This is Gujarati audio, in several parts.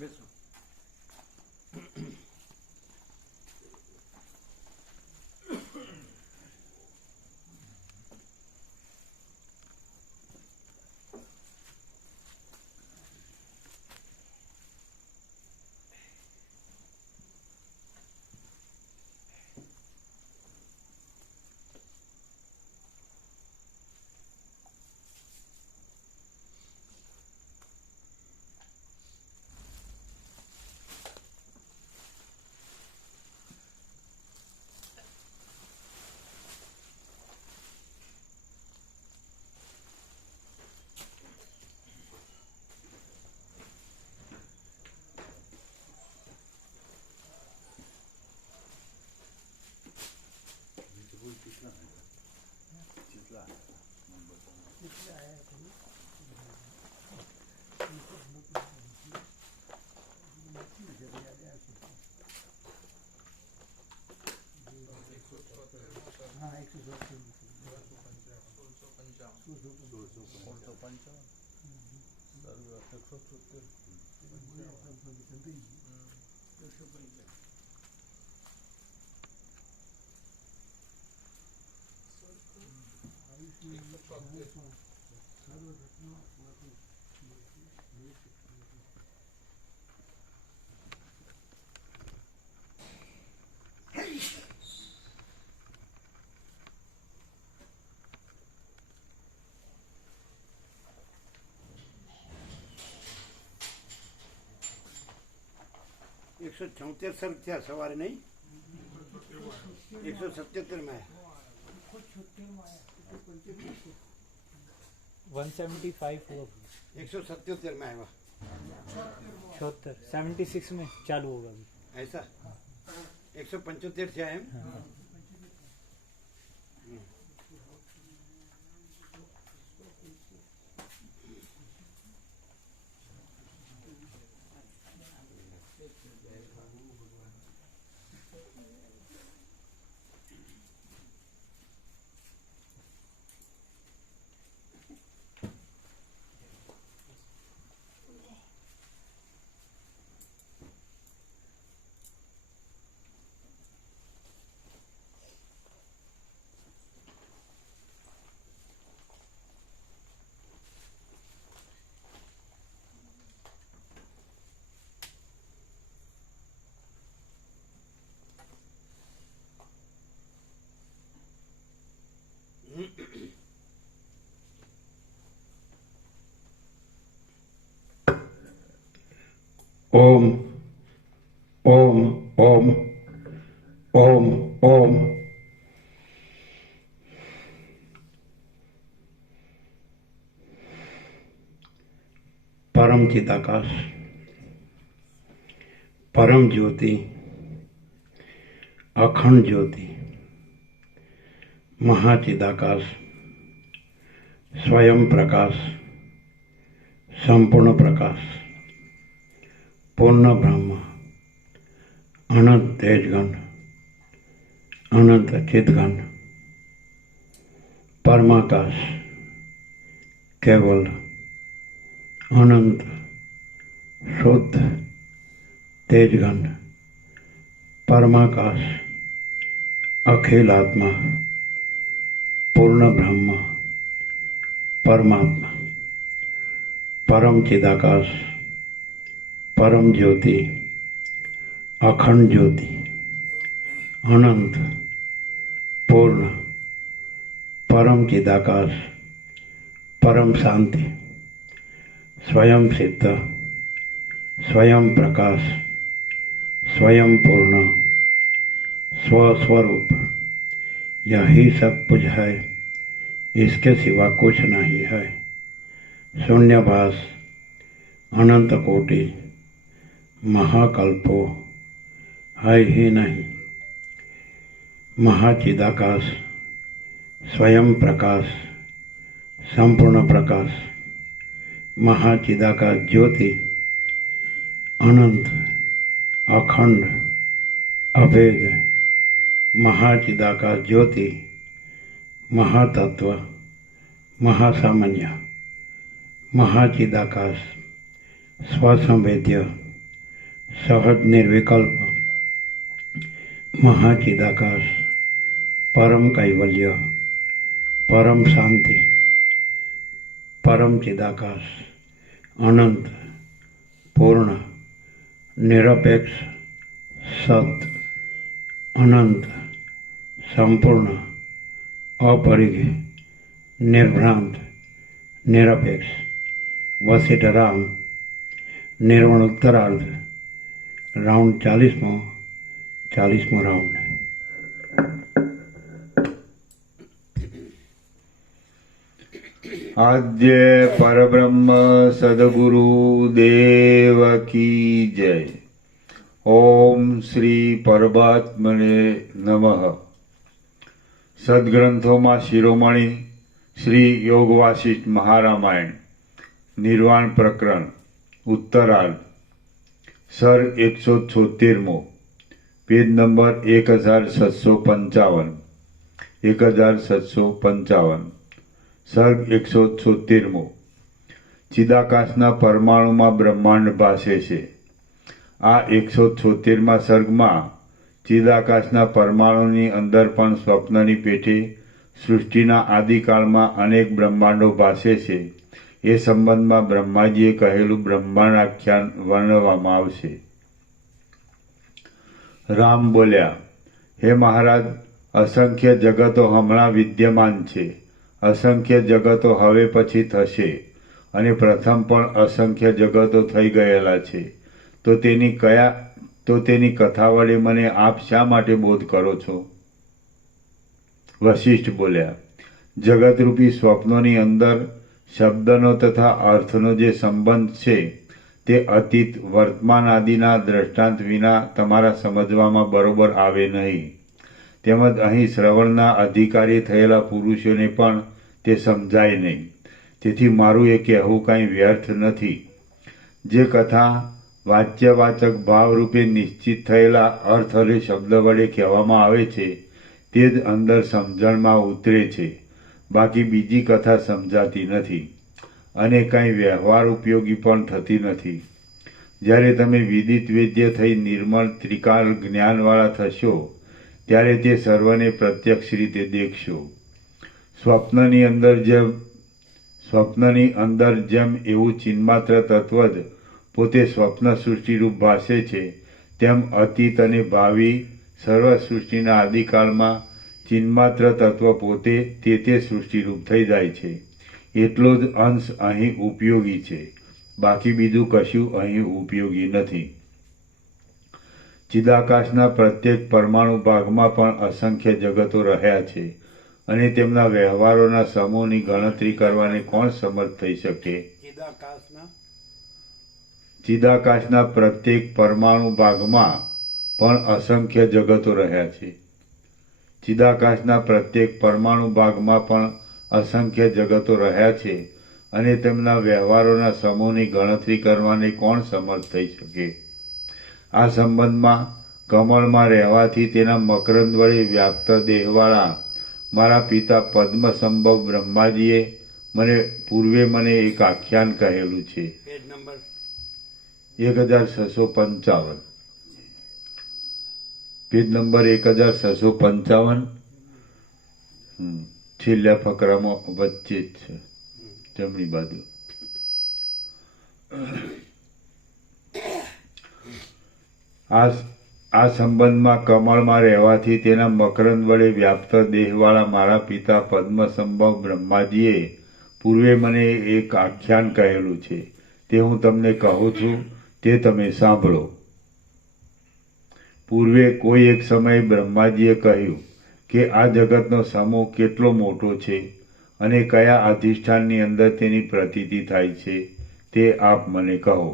બેસો બેસો. એકસો 76 સર થયા સવારે નહીં 177 માં 175 हुआ 177 में आया 76 76 में चालू होगा अभी ऐसा 175 થયા એમ ओम ओम ओम ओम ओम परम चिदाकाश परम ज्योति अखंड ज्योति महाचिदाकाश स्वयं प्रकाश संपूर्ण प्रकाश पूर्ण ब्रह्म अनंत तेजगण अनंत चिदगण परमाकाश केवल अनंत शुद्ध तेजगण परमाकाश अखिल आत्मा पूर्ण ब्रह्म परमात्मा परम चिदाकाश परम ज्योति अखंड ज्योति अनंत पूर्ण परम चिदाकाश परम शांति स्वयं सिद्ध स्वयं प्रकाश स्वयं पूर्ण स्वस्वरूप यही सब कुछ है, इसके सिवा कुछ नहीं है। शून्यभास अनंत कोटि महाकल्पो है ही नहीं। महाचिदाकाश स्वयं प्रकाश संपूर्ण प्रकाश महाचिदाकाश ज्योति अनंत अखंड अभेद महाचिदाकाश ज्योति महातत्व महासामान्य महाचिदाकाश स्वसंवेद्य સહજ નિર્વિકલ્પ મહાચિદાકાશ, પરમ કૈવલ્ય, પરમ શાંતિ, પરમ ચિદાકાશ, અનંત, પૂર્ણ, નિરપેક્ષ, સત, અનંત, સંપૂર્ણ, અપરિઘ, નિર્ભ્રાંત, નિરપેક્ષ, વસિષ્ઠ રામ, નિર્વણ ઉત્તરાર્ધ, રાઉન્ડ 40મો રાઉન્ડ. આદ્ય પરબ્રહ્મ સદગુરુ દેવ કી જય. ઓમ શ્રી પરમાત્મને નમઃ. સદગ્રંથોમાં શિરોમણી શ્રી યોગ વાસિષ્ઠ મહારામાયણ નિર્વાણ પ્રકરણ ઉત્તરાર્ધ સર્ગ 176મો, પેજ નંબર 1755. સર્ગ 176મો. ચિદાકાશના પરમાણુમાં બ્રહ્માંડ ભાસે છે. આ 176મા સર્ગમાં ચિદાકાશના પરમાણુની અંદર પણ સ્વપ્નની પેઠે સૃષ્ટિના આદિકાળમાં અનેક બ્રહ્માંડો ભાસે છે એ સંબંધમાં બ્રહ્માજીએ કહેલું બ્રહ્માંડ આખ્યાન વર્ણવવામાં આવશે. રામ બોલ્યા, હે મહારાજ, અસંખ્ય જગતો હમણાં વિદ્યમાન છે, અસંખ્ય જગતો હવે પછી થશે, અને પ્રથમ પણ અસંખ્ય જગતો થઈ ગયેલા છે. તો તેની કથા વડે મને આપ શા માટે બોધ કરો છો? વશિષ્ઠ બોલ્યા, જગતરૂપી સ્વપ્નોની અંદર શબ્દનો તથા અર્થનો જે સંબંધ છે તે અતીત, વર્તમાન આદિના દ્રષ્ટાંત વિના તમારા સમજવામાં બરોબર આવે નહીં. તેમજ અહીં શ્રવણના અધિકારી થયેલા પુરુષોને પણ તે સમજાય નહીં. તેથી મારું એ કહેવું કાંઈ વ્યર્થ નથી. જે કથા વાચ્યવાચક ભાવરૂપે નિશ્ચિત થયેલા અર્થ અને શબ્દ વડે કહેવામાં આવે છે તે જ અંદર સમજણમાં ઉતરે છે. બાકી બીજી કથા સમજાતી નથી અને કાંઈ વ્યવહાર ઉપયોગી પણ થતી નથી. જ્યારે તમે વિદિત વેદ્ય થઈ નિર્મળ ત્રિકાળ જ્ઞાનવાળા થશો ત્યારે તે સર્વને પ્રત્યક્ષ રીતે દેખશો. સ્વપ્નની અંદર જેમ એવું ચિન્માત્ર તત્વ જ પોતે સ્વપ્ન સૃષ્ટિરૂપ ભાસે છે, તેમ અતીત અને ભાવિ સર્વ સૃષ્ટિના આદિકાળમાં ચિન્માત્ર તત્વ પોતે તે સૃષ્ટિરૂપ થઈ જાય છે. એટલો જ અંશ અહીં ઉપયોગી છે, બાકી બીજું કશું અહીં ઉપયોગી નથી. ચિદાકાશના પ્રત્યેક પરમાણુ ભાગમાં પણ અસંખ્ય જગતો રહ્યા છે અને તેમના વ્યવહારોના સમૂહની ગણતરી કરવાને કોણ સમર્થ થઈ શકે? ચિદાકાશના પ્રત્યેક પરમાણુ ભાગમાં પણ અસંખ્ય જગતો રહ્યા છે. ચિદાકાશના પ્રત્યેક પરમાણુ ભાગમાં પણ અસંખ્ય જગતો રહ્યા છે અને તેમના વ્યવહારોના સમૂહની ગણતરી કરવાને કોણ સમર્થ થઈ શકે? આ સંબંધમાં કમળમાં રહેવાથી તેના મકરંદ વડે વ્યાપ્ત દેહવાળા મારા પિતા પદ્મસંભવ બ્રહ્માજીએ પૂર્વે મને એક આખ્યાન કહેલું છે. 1655. પેજ નંબર 1655, છેલ્લા ફકરામાં વચ્ચે જ છે, જમણી બાજુ. આ સંબંધમાં કમળમાં રહેવાથી તેના મકરંદ વડે વ્યાપ્ત દેહવાળા મારા પિતા પદ્મસંભવ બ્રહ્માજીએ પૂર્વે મને એક આખ્યાન કહેલું છે. તે હું તમને કહું છું, તે તમે સાંભળો. પૂર્વે કોઈ એક સમયે બ્રહ્માજીએ કહ્યું કે આ જગતનો સમૂહ કેટલો મોટો છે અને કયા અધિષ્ઠાનની અંદર તેની પ્રતીતિ થાય છે તે આપ મને કહો.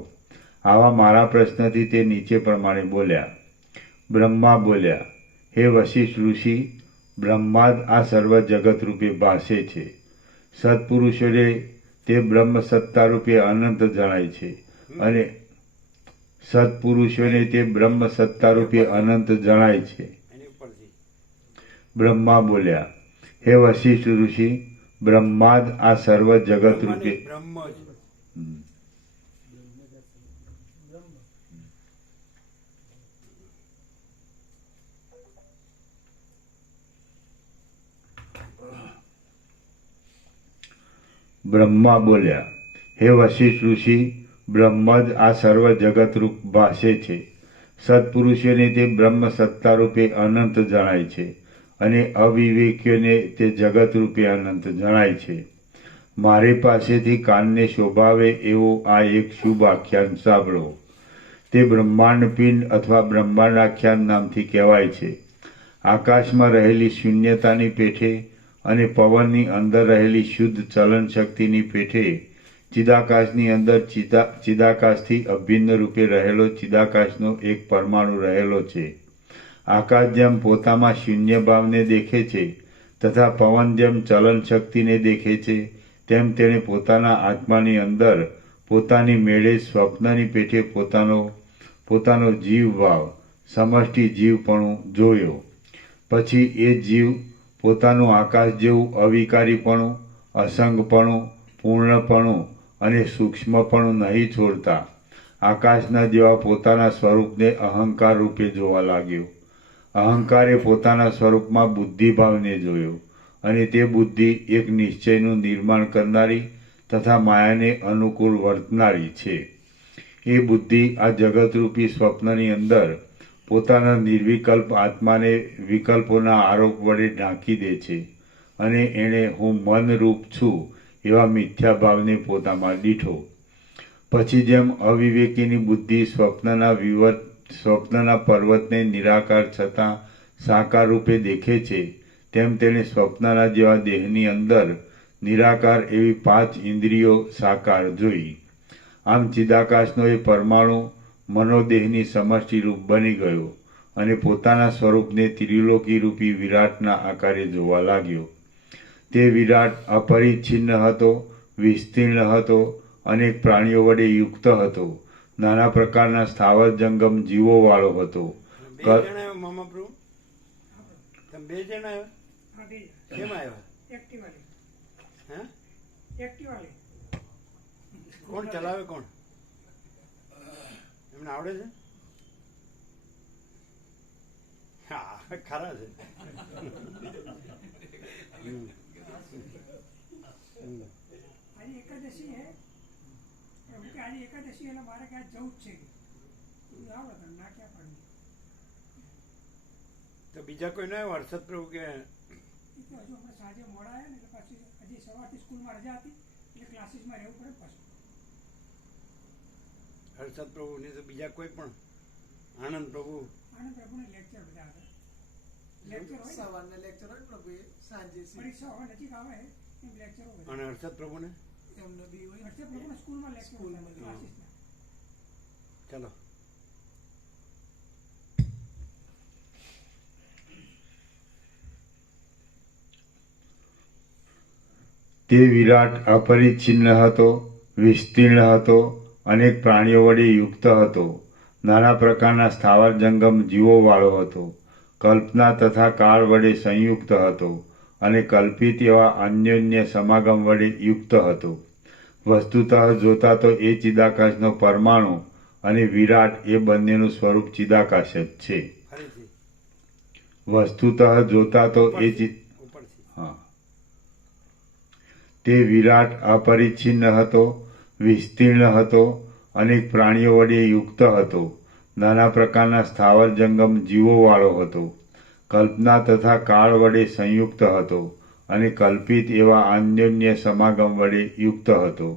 આવા મારા પ્રશ્નથી તે નીચે પ્રમાણે બોલ્યા. બ્રહ્મા બોલ્યા, હે વશિષ્ઠ ઋષિ, બ્રહ્મા જ આ સર્વ જગત રૂપે ભાસે છે. સત્પુરુષોને તે બ્રહ્મ સત્તા રૂપે અનંત જણાય છે અને સત્પુરુષોને તે બ્રહ્મ સત્તા રૂપે અનંત જણાય છે. બ્રહ્મા બોલ્યા, હે વશિષ્ઠ ઋષિ, બ્રહ્મા જ આ સર્વ જગત રૂપે. બ્રહ્મા બોલ્યા, હે વશિષ્ઠ ઋષિ, બ્રહ્મ જ આ સર્વ જગતરૂપ ભાસે છે. સત્પુરુષોને તે બ્રહ્મ સત્તા રૂપે અનંત જણાય છે અને અવિવેકીઓને તે જગત રૂપે અનંત જણાય છે. મારી પાસેથી કાનને શોભાવે એવો આ એક શુભ આખ્યાન સાંભળો. તે બ્રહ્માંડ પિંડ અથવા બ્રહ્માંડ આખ્યાન નામથી કહેવાય છે. આકાશમાં રહેલી શૂન્યતાની પેઠે અને પવનની અંદર રહેલી શુદ્ધ ચલન શક્તિની પેઠે ચિદાકાશની અંદર ચિદાકાશથી અભિન્ન રૂપે રહેલો ચિદાકાશનો એક પરમાણુ રહેલો છે. આકાશ જેમ પોતામાં શૂન્ય ભાવને દેખે છે તથા પવન જેમ ચલન શક્તિને દેખે છે, તેમ તેણે પોતાના આત્માની અંદર પોતાની મેળે સ્વપ્નની પેઠે પોતાનો જીવ ભાવ, સમષ્ટિ જીવપણું જોયો. પછી એ જીવ પોતાનું આકાશ જેવું અવિકારીપણું, અસંગપણું, પૂર્ણપણું અને સૂક્ષ્મપણું નહીં છોડતા આકાશના જેવા પોતાના સ્વરૂપને અહંકાર રૂપે જોવા લાગ્યો. અહંકારે પોતાના સ્વરૂપમાં બુદ્ધિભાવને જોયો અને તે બુદ્ધિ એક નિશ્ચયનું નિર્માણ કરનારી તથા માયાને અનુકૂળ વર્તનારી છે. એ બુદ્ધિ આ જગતરૂપી સ્વપ્નની અંદર પોતાના નિર્વિકલ્પ આત્માને વિકલ્પોના આરોપ વડે ઢાંકી દે છે અને એણે હું મનરૂપ છું એવા મિથ્યા ભાવને પોતામાં દીઠો. પછી જેમ અવિવેકીની બુદ્ધિ સ્વપ્નના પર્વતને નિરાકાર છતાં સાકાર રૂપે દેખે છે, તેમ તેણે સ્વપ્નના જેવા દેહની અંદર નિરાકાર એવી 5 ઇન્દ્રિયો સાકાર જોઈ. આમ ચિદાકાશનો એ પરમાણુ મનોદેહની સમષ્ટિ રૂપ બની ગયો અને પોતાના સ્વરૂપને ત્રિલોકી રૂપી વિરાટના આકારે જોવા લાગ્યો. તે વિરાટ અપરિચ્છિન્ન હતો, વિસ્તીર્ણ હતો, અનેક પ્રાણીઓ વડે યુક્ત હતો, નાના પ્રકારના સ્થાવર જંગમ જીવો વાળો હતો. બે જણા આવ્યા મામા પ્રભુ? તમે 2 જણા આવ્યા? કેમ આવ્યા? હા? કોણ ચલાવે? કોણ એમને આવડે છે? હા, ખરા છે. આજે એકાદશી હે, આજે એકાદશી એટલે મારે ક્યાં જવું જ છે. આવો તમે ના ક્યાં પાડી તો બીજા કોઈ ના આવ્યો? હર્ષદ પ્રભુ કે એ તો હજુ હમણાં સાંજે મોડા આવ્યા ને એટલે પાછી હજી સવારથી સ્કૂલમાં રજા હતી એટલે ક્લાસીસમાં રહેવું પડે પાછું. હર્ષદ પ્રભુ ને તો બીજા કોઈ પણ? આનંદ પ્રભુ? આનંદ પ્રભુને લેક્ચર બધા હતા. લેક્ચર હોય, સવારના લેક્ચર હોય પ્રભુ, સાંજે પરીક્ષા હવે નજીક આવે એમ લેક્ચર હોય. અને હર્ષદ પ્રભુને? એમને બી હોય. હર્ષદ પ્રભુને સ્કૂલમાં લેક્ચર હોય, ક્લાસીસના. ચલો. તે વિરાટ અપરિચ્છિન્ન હતો, વિસ્તીર્ણ હતો, અનેક પ્રાણીઓ વડે યુક્ત હતો, નાના પ્રકારના સ્થાવર જંગમ જીવો વાળો હતો, કલ્પના તથા કાળ વડે સંયુક્ત હતો અને કલ્પિત એવા અન્યોન્ય સમાગમ વડે યુક્ત હતો. વસ્તુતઃ જોતા તો એ ચિદાકાશનો પરમાણુ અને વિરાટ એ બંનેનું સ્વરૂપ ચિદાકાશ જ છે. ફરીથી વસ્તુતઃ જોતા તો એ ઉપરથી. હા, તે વિરાટ અપરિચ્છિન્ન હતો, વિસ્તીર્ણ હતો, અનેક પ્રાણીઓ વડે યુક્ત હતો, નાના પ્રકારના સ્થાવર જંગમ જીવો વાળો હતો, કલ્પના તથા કાળ વડે સંયુક્ત હતો અને કલ્પિત એવા અન્યોન્ય સમાગમ વડે યુક્ત હતો.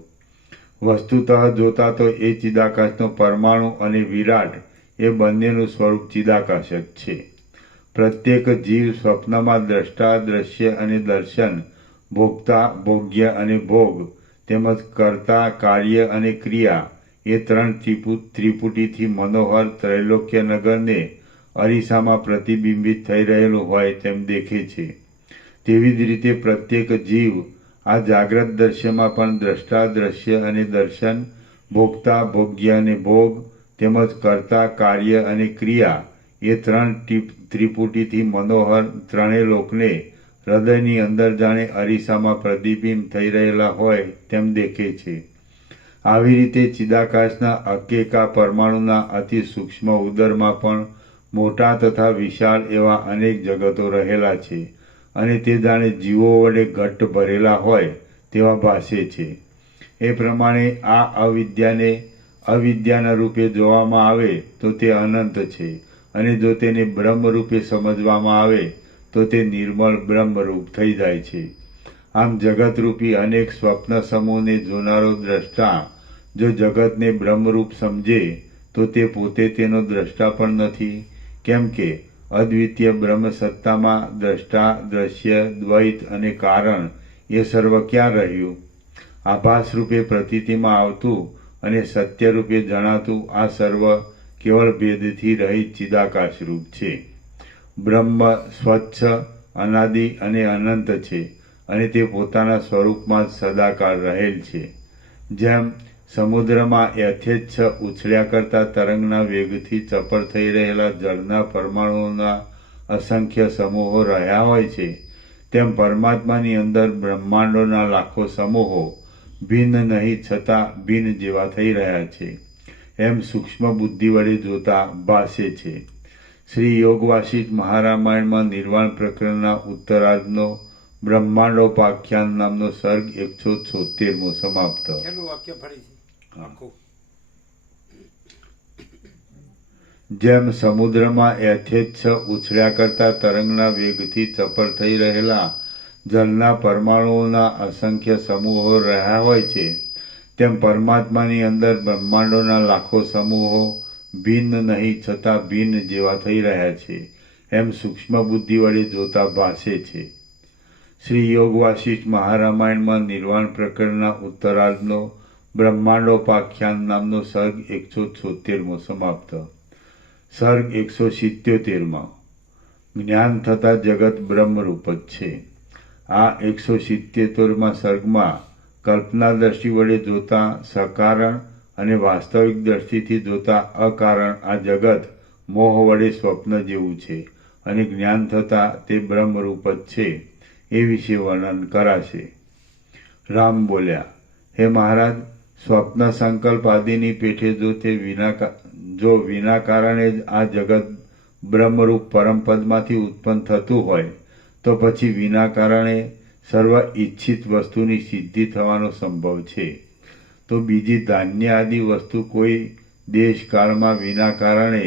વસ્તુતઃ જોતા તો એ ચિદાકાશનો પરમાણુ અને વિરાટ એ બંનેનું સ્વરૂપ ચિદાકાશ જ છે. પ્રત્યેક જીવ સ્વપ્નમાં દ્રષ્ટા, દ્રશ્ય અને દર્શન, ભોગતા, ભોગ્ય અને ભોગ તેમજ કર્તા, કાર્ય અને ક્રિયા એ 3 ત્રિપુટીથી મનોહર ત્રૈલોક્ય નગરને અરીસામાં પ્રતિબિંબિત થઈ રહેલું હોય તેમ દેખે છે. તેવી જ રીતે પ્રત્યેક જીવ આ જાગ્રત દ્રશ્યમાં પણ દ્રષ્ટા, દ્રશ્ય અને દર્શન, ભોગતા, ભોગ્ય અને ભોગ તેમજ કર્તા, કાર્ય અને ક્રિયા એ 3 ત્રિપુટીથી મનોહર ત્રણેય લોકને હૃદયની અંદર જાણે અરીસામાં પ્રતિબિંબ થઈ રહેલા હોય તેમ દેખે છે. આવી રીતે ચિદાકાશના અકેકા પરમાણુના અતિ સૂક્ષ્મ ઉદરમાં પણ મોટા તથા વિશાળ એવા અનેક જગતો રહેલા છે અને તે જાણે જીવો વડે ઘટ્ટ ભરેલા હોય તેવા ભાસે છે. એ પ્રમાણે આ અવિદ્યાને અવિદ્યાના રૂપે જોવામાં આવે તો તે અનંત છે, અને જો તેને બ્રહ્મ રૂપે સમજવામાં આવે તો તે નિર્મળ બ્રહ્મરૂપ થઈ જાય છે. આમ જગતરૂપી અનેક સ્વપ્ન સમૂહને જોનારો દ્રષ્ટા જો જગતને બ્રહ્મરૂપ સમજે તો તે પોતે તેનો દ્રષ્ટા પણ નથી, કેમ કે અદ્વિતીય બ્રહ્મ સત્તામાં દ્રષ્ટા, દ્રશ્ય, દ્વૈત અને કારણ એ સર્વ ક્યાં રહ્યું? આભાસ રૂપે પ્રતીતિમાં આવતું અને સત્ય રૂપે જણાતું આ સર્વ કેવળ ભેદથી રહિત ચિદાકાશ રૂપ છે. બ્રહ્મ સ્વચ્છ, અનાદિ અને અનંત છે, અને તે પોતાના સ્વરૂપમાં જ સદાકાળ રહેલ છે. જેમ સમુદ્રમાં યથેચ્છ ઉછળ્યા કરતા તરંગના વેગથી ચપળ થઈ રહેલા જળના પરમાણુઓના અસંખ્ય સમૂહો રહ્યા હોય છે, તેમ પરમાત્માની અંદર બ્રહ્માંડોના લાખો સમૂહો ભિન્ન નહીં છતાં ભિન્ન જેવા થઈ રહ્યા છે, એમ સૂક્ષ્મ બુદ્ધિ વડે જોતા ભાસે છે. શ્રી યોગ વાસિષ્ઠ મહારામાયણમાં નિર્વાણ પ્રકરણના ઉત્તરાર્ધનો બ્રહ્માંડોપાખ્યાન નામનો સર્ગ 176મો સમાપ્ત. છેલ્લું વાક્ય ફરીથી આખું. જેમ સમુદ્રમાં યથેચ્છ ઉછળ્યા કરતા તરંગના વેગથી ચપળ થઈ રહેલા જળના પરમાણુઓના અસંખ્ય સમૂહો રહ્યા હોય છે, તેમ પરમાત્માની અંદર બ્રહ્માંડોના લાખો સમૂહો ભિન્ન નહીં છતાં ભિન્ન જેવા થઈ રહ્યા છે, એમ સૂક્ષ્મ બુદ્ધિ વડે જોતા ભાસે છે. શ્રી યોગ વાસિષ્ઠ મહારામાયણમાં નિર્વાણ પ્રકરણના ઉત્તરાર્ધનો બ્રહ્માંડોપાખ્યાન નામનો સર્ગ 176મો સમાપ્ત. સર્ગ 177માં જ્ઞાન થતા જગત બ્રહ્મરૂપ જ છે. આ 177માં સર્ગમાં કલ્પના દ્રષ્ટિ વડે જોતા સકારણ અને વાસ્તવિક દ્રષ્ટિથી જોતા અકારણ આ જગત મોહ વડે સ્વપ્ન જેવું છે, અને જ્ઞાન થતા તે બ્રહ્મરૂપ જ છે એ વિશે વર્ણન કરાશે. રામ બોલ્યા, હે મહારાજ, સ્વપ્ન સંકલ્પ આદિની પેઠે જો વિના કારણે જ આ જગત બ્રહ્મરૂપ પરમપદમાંથી ઉત્પન્ન થતું હોય તો પછી વિના કારણે સર્વ ઈચ્છિત વસ્તુની સિદ્ધિ થવાનો સંભવ છે. તો બીજી ધાન્ય આદિ વસ્તુ કોઈ દેશકાળમાં વિના કારણે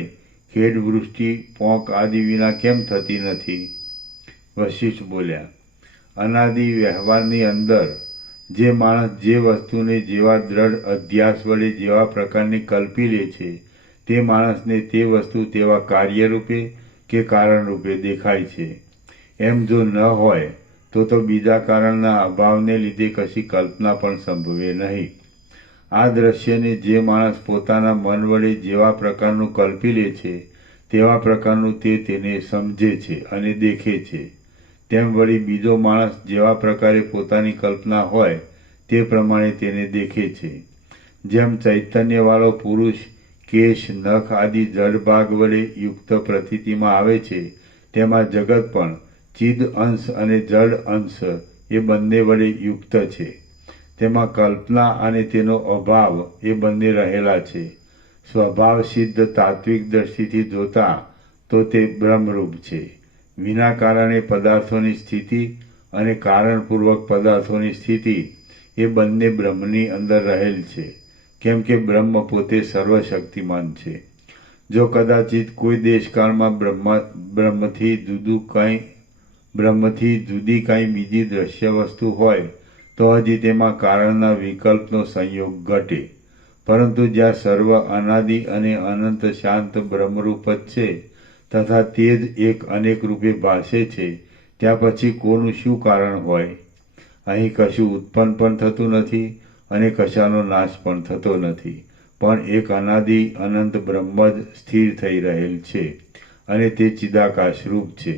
ખેડ વૃષ્ટિ, પોંક આદિ વિના કેમ થતી નથી? વશિષ્ઠ બોલ્યા, અનાદિ વ્યવહારની અંદર જે માણસ જે વસ્તુને જેવા દ્રઢ અધ્યાસ વડે જેવા પ્રકારની કલ્પી લે છે, તે માણસને તે વસ્તુ તેવા કાર્યરૂપે કે કારણ રૂપે દેખાય છે. એમ જો ન હોય તો બીજા કારણના અભાવને લીધે કશી કલ્પના પણ સંભવે નહીં. આ દ્રશ્યને જે માણસ પોતાના મન વડે જેવા પ્રકારનું કલ્પી લે છે, તેવા પ્રકારનું તે તેને સમજે છે અને દેખે છે. તેમ વળી બીજો માણસ જેવા પ્રકારે પોતાની કલ્પના હોય તે પ્રમાણે તેને દેખે છે. જેમ ચૈતન્યવાળો પુરુષ કેશ, નખ આદિ જડ ભાગ વડે યુક્ત પ્રતીતિમાં આવે છે, તેમાં જગત પણ ચિદ અંશ અને જડ અંશ એ બંને વડે યુક્ત છે. તેમાં કલ્પના અને તેનો અભાવ એ બંને રહેલા છે. સ્વભાવ સિદ્ધ તાત્વિક દ્રષ્ટિથી જોતા તો તે બ્રહ્મરૂપ છે. વિના કારણે પદાર્થોની સ્થિતિ અને કારણપૂર્વક પદાર્થોની સ્થિતિ એ બંને બ્રહ્મની અંદર રહેલ છે, કેમ કે બ્રહ્મ પોતે સર્વશક્તિમાન છે. જો કદાચિત કોઈ દેશકાળમાં બ્રહ્મથી જુદી કાંઈ બીજી દ્રશ્ય વસ્તુ હોય તો હજી તેમાં કારણના વિકલ્પનો સંયોગ ઘટે. પરંતુ જ્યાં સર્વ અનાદિ અને અનંત શાંત બ્રહ્મરૂપ જ છે તથા તે જ એક અનેક રૂપે ભાસે છે, ત્યાં પછી કોનું શું કારણ હોય? અહીં કશું ઉત્પન્ન પણ થતું નથી અને કશાનો નાશ પણ થતો નથી, પણ એક અનાદિ અનંત બ્રહ્મ જ સ્થિર થઈ રહેલ છે, અને તે ચિદાકાશ રૂપ છે.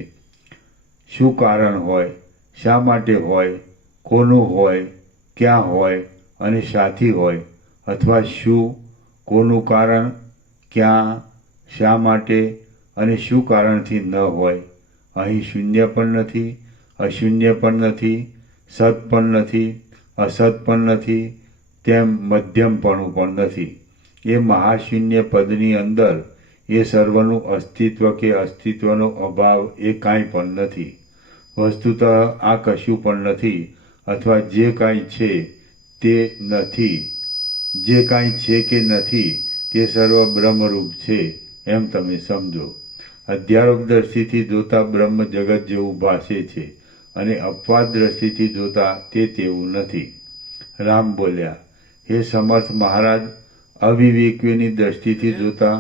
શું કારણ હોય? શા માટે હોય? કોનું હોય? ક્યાં હોય? અને શાથી હોય? અથવા શું, કોનું કારણ, ક્યાં, શા માટે અને શું કારણથી ન હોય? અહીં શૂન્ય પણ નથી, અશૂન્ય પણ નથી, સત પણ નથી, અસત પણ નથી, તેમ મધ્યમપણું પણ નથી. એ મહાશૂન્ય પદની અંદર એ સર્વનું અસ્તિત્વ કે અસ્તિત્વનો અભાવ એ કાંઈ પણ નથી. વસ્તુતઃ આ કશું પણ નથી અથવા જે કાંઈ છે તે નથી, જે કાંઈ છે કે નથી તે સર્વ બ્રહ્મરૂપ છે એમ તમે સમજો. અધ્યારોપ દ્રષ્ટિથી જોતા બ્રહ્મ જગત જેવું ભાસે છે અને અપવાદ દ્રષ્ટિથી જોતા તે તેવું નથી. રામ બોલ્યા, હે સમર્થ મહારાજ, અવિવેકીઓની દ્રષ્ટિથી જોતા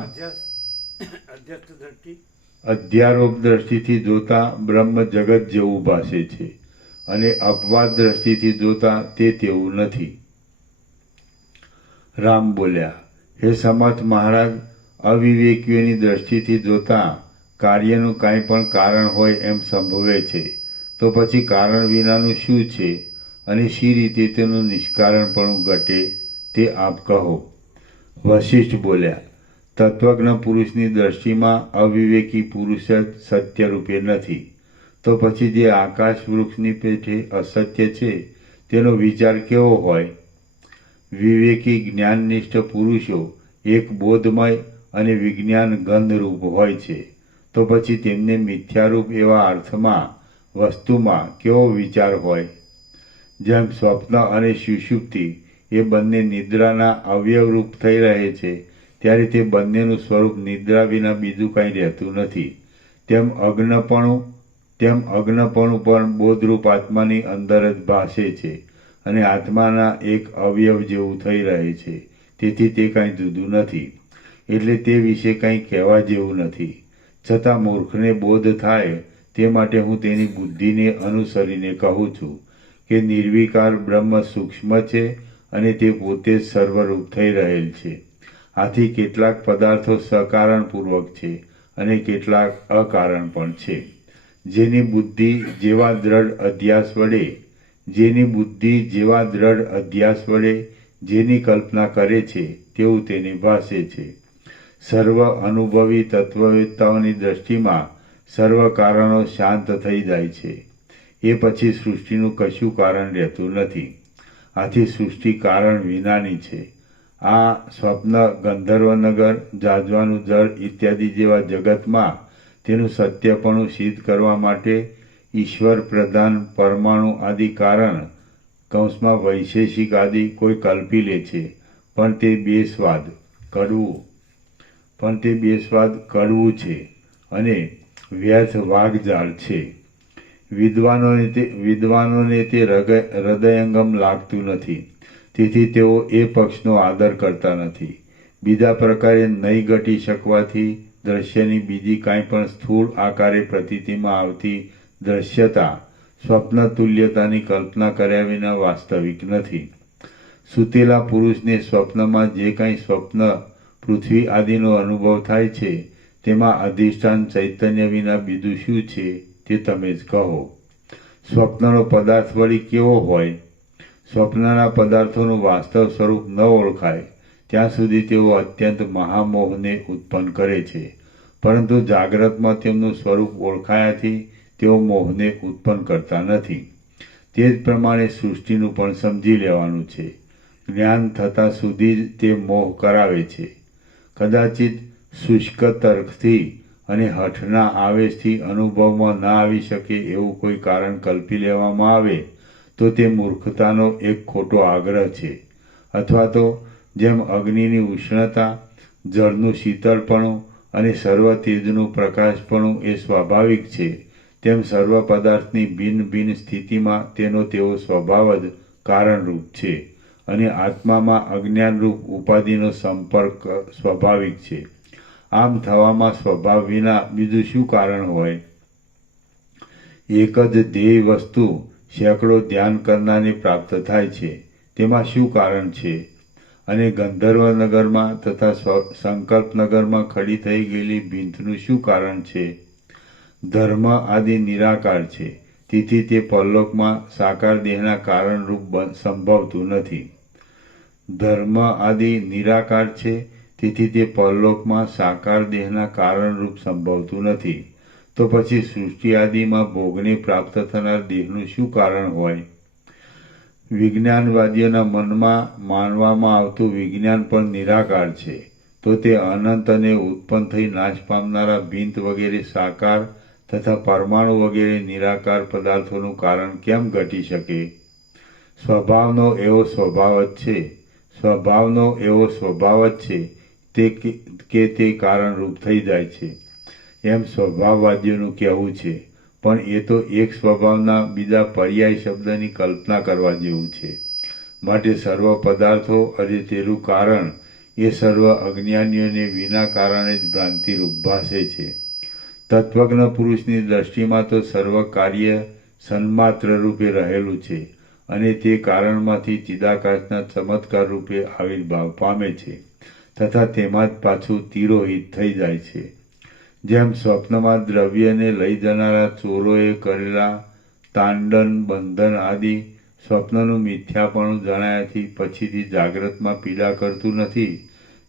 અધ્યસ્થ દ્રષ્ટિ અધ્યારોપ દ્રષ્ટિથી જોતા બ્રહ્મ જગત જેવું ભાસે છે અને અપવાદ દ્રષ્ટિથી જોતા તે તેવું નથી. રામ બોલ્યા, હે સમર્થ મહારાજ, અવિવેકીઓની દ્રષ્ટિથી જોતા કાર્યનું કાંઈ પણ કારણ હોય એમ સંભવે છે, તો પછી કારણ વિનાનું શું છે અને શી રીતે તેનું નિષ્કારણપણું ઘટે તે આપ કહો. વશિષ્ઠ બોલ્યા, તત્વજ્ઞ પુરુષની દ્રષ્ટિમાં અવિવેકી પુરુષ જ સત્યરૂપે નથી, તો પછી જે આકાશ વૃક્ષની પેઠે અસત્ય છે તેનો વિચાર કેવો હોય? વિવેકી જ્ઞાનનિષ્ઠ પુરુષો એક બોધમય અને વિજ્ઞાન ગંધરૂપ હોય છે, તો પછી તેમને મિથ્યારૂપ એવા અર્થમાં વસ્તુમાં કેવો વિચાર હોય? જેમ સ્વપ્ન અને સુષુપ્તિ એ બંને નિદ્રાના અવયવરૂપ થઈ રહે છે, ત્યારે તે બંનેનું સ્વરૂપ નિદ્રા વિના બીજું કાંઈ રહેતું નથી, તેમ અજ્ઞપણું પણ બોધરૂપ આત્માની અંદર જ ભાસે છે અને આત્માના એક અવયવ જેવું થઈ રહે છે, તેથી તે કાંઈ જુદું નથી, એટલે તે વિશે કાંઈ કહેવા જેવું નથી. છતાં મૂર્ખને બોધ થાય તે માટે હું તેની બુદ્ધિને અનુસરીને કહું છું કે નિર્વિકાર બ્રહ્મ સૂક્ષ્મ છે અને તે પોતે જ સર્વરૂપ થઈ રહેલ છે. આથી કેટલાક પદાર્થો સકારણપૂર્વક છે અને કેટલાક અકારણ પણ છે. જેની બુદ્ધિ જેવા દ્રઢ અધ્યાસ વડે જેની કલ્પના કરે છે તેવું તેને ભાસે છે. સર્વ અનુભવી તત્વવેત્તાઓની દ્રષ્ટિમાં સર્વ કારણો શાંત થઈ જાય છે. એ પછી સૃષ્ટિનું કશું કારણ રહેતું નથી. આથી સૃષ્ટિ કારણ વિનાની છે. આ સ્વપ્ન, ગંધર્વનગર, જાજવાનું જળ ઇત્યાદિ જેવા જગતમાં તેનું સત્યપણું સિદ્ધ કરવા માટે ઈશ્વર પ્રધાન પરમાણુ આદિ કારણ કૌંસમાં વૈશેષિક આદિ કોઈ કલ્પી લે છે, પણ તે બેસ્વાદ કડવું છે અને વ્યર્થ વાગજાળ છે. વિદ્વાનોને તે હૃદયંગમ લાગતું નથી, તેથી તેઓ એ પક્ષનો આદર કરતા નથી. બીજા પ્રકારે નહીં ઘટી શકવાથી દ્રશ્યની બીજી કાંઈ પણ સ્થૂળ આકારે પ્રતીતિમાં આવતી દ્રશ્યતા સ્વપ્ન તુલ્યતાની કલ્પના કર્યા વિના વાસ્તવિક નથી. સૂતેલા પુરુષને સ્વપ્નમાં જે કાંઈ સ્વપ્ન પૃથ્વી આદિનો અનુભવ થાય છે તેમાં અધિષ્ઠાન ચૈતન્ય વિના બીજું શું છે તે તમે જ કહો. સ્વપ્નનો પદાર્થ વળી કેવો હોય? સ્વપ્નના પદાર્થોનું વાસ્તવ સ્વરૂપ ન ઓળખાય ત્યાં સુધી તેઓ અત્યંત મહામોહને ઉત્પન્ન કરે છે, પરંતુ જાગ્રતમાં તેમનું સ્વરૂપ ઓળખાયાથી તેઓ મોહને ઉત્પન્ન કરતા નથી. તે જ પ્રમાણે સૃષ્ટિનું પણ સમજી લેવાનું છે. જ્ઞાન થતાં સુધી જ તે મોહ કરાવે છે. કદાચિત શુષ્ક તર્કથી અને હઠના આવેશથી અનુભવમાં ના આવી શકે એવું કોઈ કારણ કલ્પી લેવામાં આવે તો તે મૂર્ખતાનો એક ખોટો આગ્રહ છે. અથવા તો જેમ અગ્નિની ઉષ્ણતા, જળનું શીતળપણું અને સર્વ તેજનું પ્રકાશપણું એ સ્વાભાવિક છે, તેમ સર્વ પદાર્થની ભિન્ન ભિન્ન સ્થિતિમાં તેનો તેવો સ્વભાવ જ કારણરૂપ છે અને આત્મામાં અજ્ઞાનરૂપ ઉપાધિનો સંપર્ક સ્વાભાવિક છે. આમ થવામાં સ્વભાવ વિના બીજું શું કારણ હોય? એક જ ધ્યેય વસ્તુ સેંકડો ધ્યાન કરનારને પ્રાપ્ત થાય છે, તેમાં શું કારણ છે? અને ગંધર્વનગરમાં તથા સંકલ્પનગરમાં ખડી થઈ ગયેલી ભીંતનું શું કારણ છે? ધર્મ આદિ નિરાકાર છે, તેથી તે પરલોકમાં સાકાર દેહના કારણરૂપ સંભવતું નથી. ધર્મ આદિ નિરાકાર છે, તેથી તે પરલોકમાં સાકાર દેહના કારણરૂપ સંભવતું નથી. તો પછી સૃષ્ટિ આદિમાં ભોગને પ્રાપ્ત થનાર દેહનું શું કારણ હોય? વિજ્ઞાનવાદીઓના મનમાં માનવામાં આવતું વિજ્ઞાન પણ નિરાકાર છે, તો તે અનંત અને ઉત્પન્ન થઈ નાશ પામનારા ભીંત વગેરે સાકાર તથા પરમાણુ વગેરે નિરાકાર પદાર્થોનું કારણ કેમ ઘટી શકે? સ્વભાવનો એવો સ્વભાવ જ છે કે તે કારણરૂપ થઈ જાય છે એમ સ્વભાવવાદીઓનું કહેવું છે. પણ એ તો એક સ્વભાવના બીજા પર્યાય શબ્દની કલ્પના કરવા જેવું છે. માટે સર્વ પદાર્થો અને તેનું કારણ એ સર્વ અજ્ઞાનીઓને વિના કારણે જ ભ્રાંતિરૂપ ભાસે છે. તત્વજ્ઞ પુરુષની દ્રષ્ટિમાં તો સર્વ કાર્ય સન્માત્ર રૂપે રહેલું છે અને તે કારણમાંથી ચિદાકાશના ચમત્કાર રૂપે આવિર્ભાવ પામે છે તથા તેમાં જ પાછું તિરોહિત થઈ જાય છે. જેમ સ્વપ્નમાં દ્રવ્યને લઈ જનારા ચોરોએ કરેલા તાંડન બંધન આદિ સ્વપ્નનું મિથ્યાપણું જણાયાથી પછીથી જાગ્રતમાં પીડા કરતું નથી,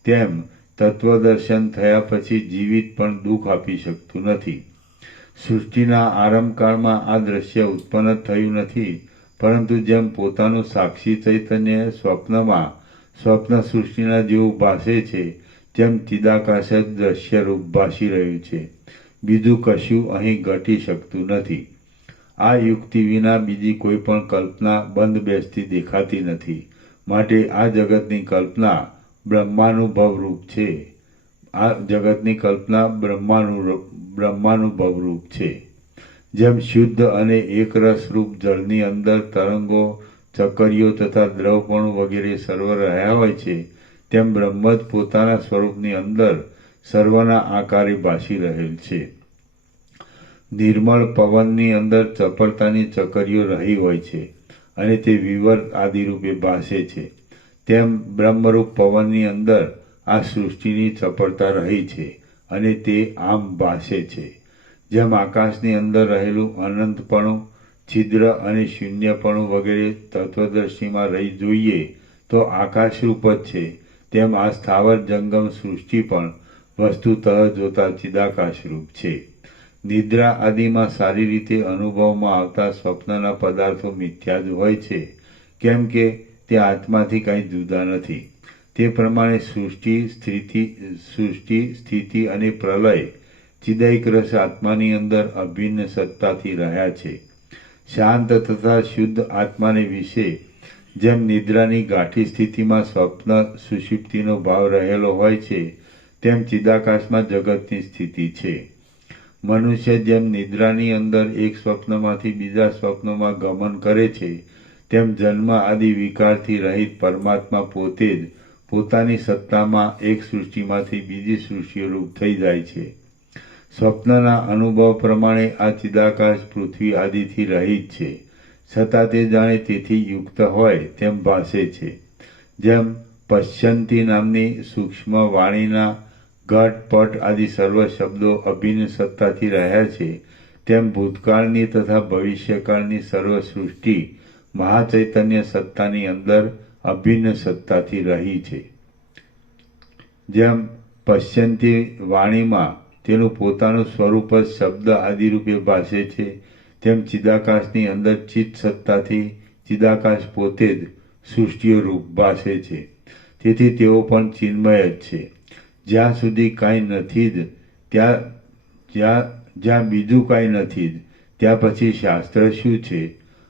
તેમ તત્વદર્શન થયા પછી જીવિત પણ દુઃખ આપી શકતું નથી. સૃષ્ટિના આરંભકાળમાં આ દ્રશ્ય ઉત્પન્ન થયું નથી, પરંતુ જેમ પોતાનું સાક્ષી ચૈતન્ય સ્વપ્ન સૃષ્ટિના જેવું ભાસે છે તેમ ચિદાકાશ જ દ્રશ્યરૂપ ભાસી રહ્યું છે. બીજું કશું અહીં ઘટી શકતું નથી. આ યુક્તિ વિના બીજી કોઈ પણ કલ્પના બંધ બેસતી દેખાતી નથી. માટે આ જગતની કલ્પના બ્રહ્માનુભવરૂપ છે. બ્રહ્માનુભવરૂપ છે. જેમ શુદ્ધ અને એકરસરૂપ જળની અંદર તરંગો, ચકરીઓ તથા દ્રવપણું વગેરે સર્વ રહ્યા હોય છે, તેમ બ્રહ્મ જ પોતાના સ્વરૂપની અંદર સર્વના આકારે ભાસી રહેલ છે. નિર્મળ પવનની અંદર ચપળતાની ચકરીઓ રહી હોય છે અને તે વિવર આદિરૂપે ભાસે છે, તેમ બ્રહ્મરૂપ પવનની અંદર આ સૃષ્ટિની ચપળતા રહી છે અને તે આમ ભાસે છે. જેમ આકાશની અંદર રહેલું અનંતપણું, છિદ્ર અને શૂન્યપણું વગેરે તત્વદર્શીમાં રહી જોઈએ તો આકાશરૂપ જ છે, તેમ આ સ્થાવર જંગમ સૃષ્ટિ પણ વસ્તુતઃ જોતા ચિદાકાશરૂપ છે. નિદ્રા આદિમાં સારી રીતે અનુભવમાં આવતા સ્વપ્નના પદાર્થો મિથ્યા જ હોય છે, કેમ કે તે આત્માથી કંઈ જુદા નથી. તે પ્રમાણે સૃષ્ટિ, સ્થિતિ અને પ્રલય ચિદૈક રસ આત્માની અંદર અભિન્ન સત્તાથી રહ્યા છે. શાંત તથા શુદ્ધ આત્માને વિશે જેમ નિદ્રાની ગાઢી સ્થિતિમાં સ્વપ્ન સુષુપ્તિનો ભાવ રહેલો હોય છે, તેમ ચિદાકાશમાં જગતની સ્થિતિ છે. મનુષ્ય જેમ નિદ્રાની અંદર એક સ્વપ્નમાંથી બીજા સ્વપ્નમાં ગમન કરે છે, તેમ જન્મ આદિ વિકારથી રહિત પરમાત્મા પોતે જ પોતાની સત્તામાં એક સૃષ્ટિમાંથી બીજી સૃષ્ટિરૂપ થઈ જાય છે. સ્વપ્નના અનુભવ પ્રમાણે આ ચિદાકાશ પૃથ્વી આદિથી રહિત છે, છતાં તે જાણે તેથી યુક્ત હોય તેમ ભાસે છે. જેમ પશ્યંતી નામની સૂક્ષ્મ વાણીના ઘટ પટ આદિ સર્વ શબ્દો અભિન્ન સત્તાથી રહ્યા છે, તેમ ભૂતકાળની તથા ભવિષ્યકાળની સર્વ સૃષ્ટિ મહાચૈતન્ય સત્તાની અંદર અભિન્ન સત્તાથી રહી છે. જેમ પશ્યંતી વાણીમાં તેનું પોતાનું સ્વરૂપ જ શબ્દ આદિરૂપે ભાસે છે, તેમ ચિદાકાશની અંદર ચિત્ત સત્તાથી ચિદાકાશ પોતે જ સૃષ્ટિઓ રૂપ ભાસે છે. તેથી તેઓ પણ ચિન્મય જ છે. જ્યાં સુધી કાંઈ નથી જ જ્યાં બીજું કાંઈ નથી જ ત્યાં પછી શાસ્ત્ર શું છે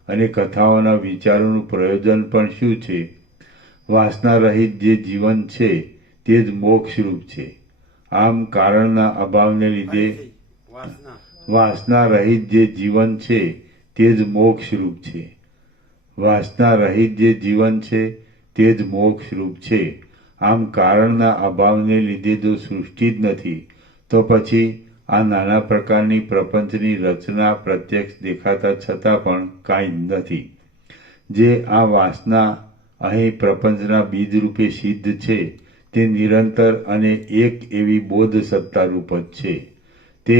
અને કથાઓના વિચારોનું પ્રયોજન પણ શું છે? વાસના રહિત જે જીવન છે તે જ મોક્ષરૂપ છે. આમ કારણના અભાવને લીધે વાસના રહિત જે જીવન છે તે જ મોક્ષરૂપ છે. વાસના રહિત જે જીવન છે તે જ મોક્ષરૂપ છે. આમ કારણના અભાવને લીધે જો સૃષ્ટિ જ નથી, તો પછી આ નાના પ્રકારની પ્રપંચની રચના પ્રત્યક્ષ દેખાતા છતાં પણ કાંઈ જ નથી. જે આ વાસના અહીં પ્રપંચના બીજરૂપે સિદ્ધ છે, તે નિરંતર અને એક એવી બોધ સત્તારૂપ જ છે. તે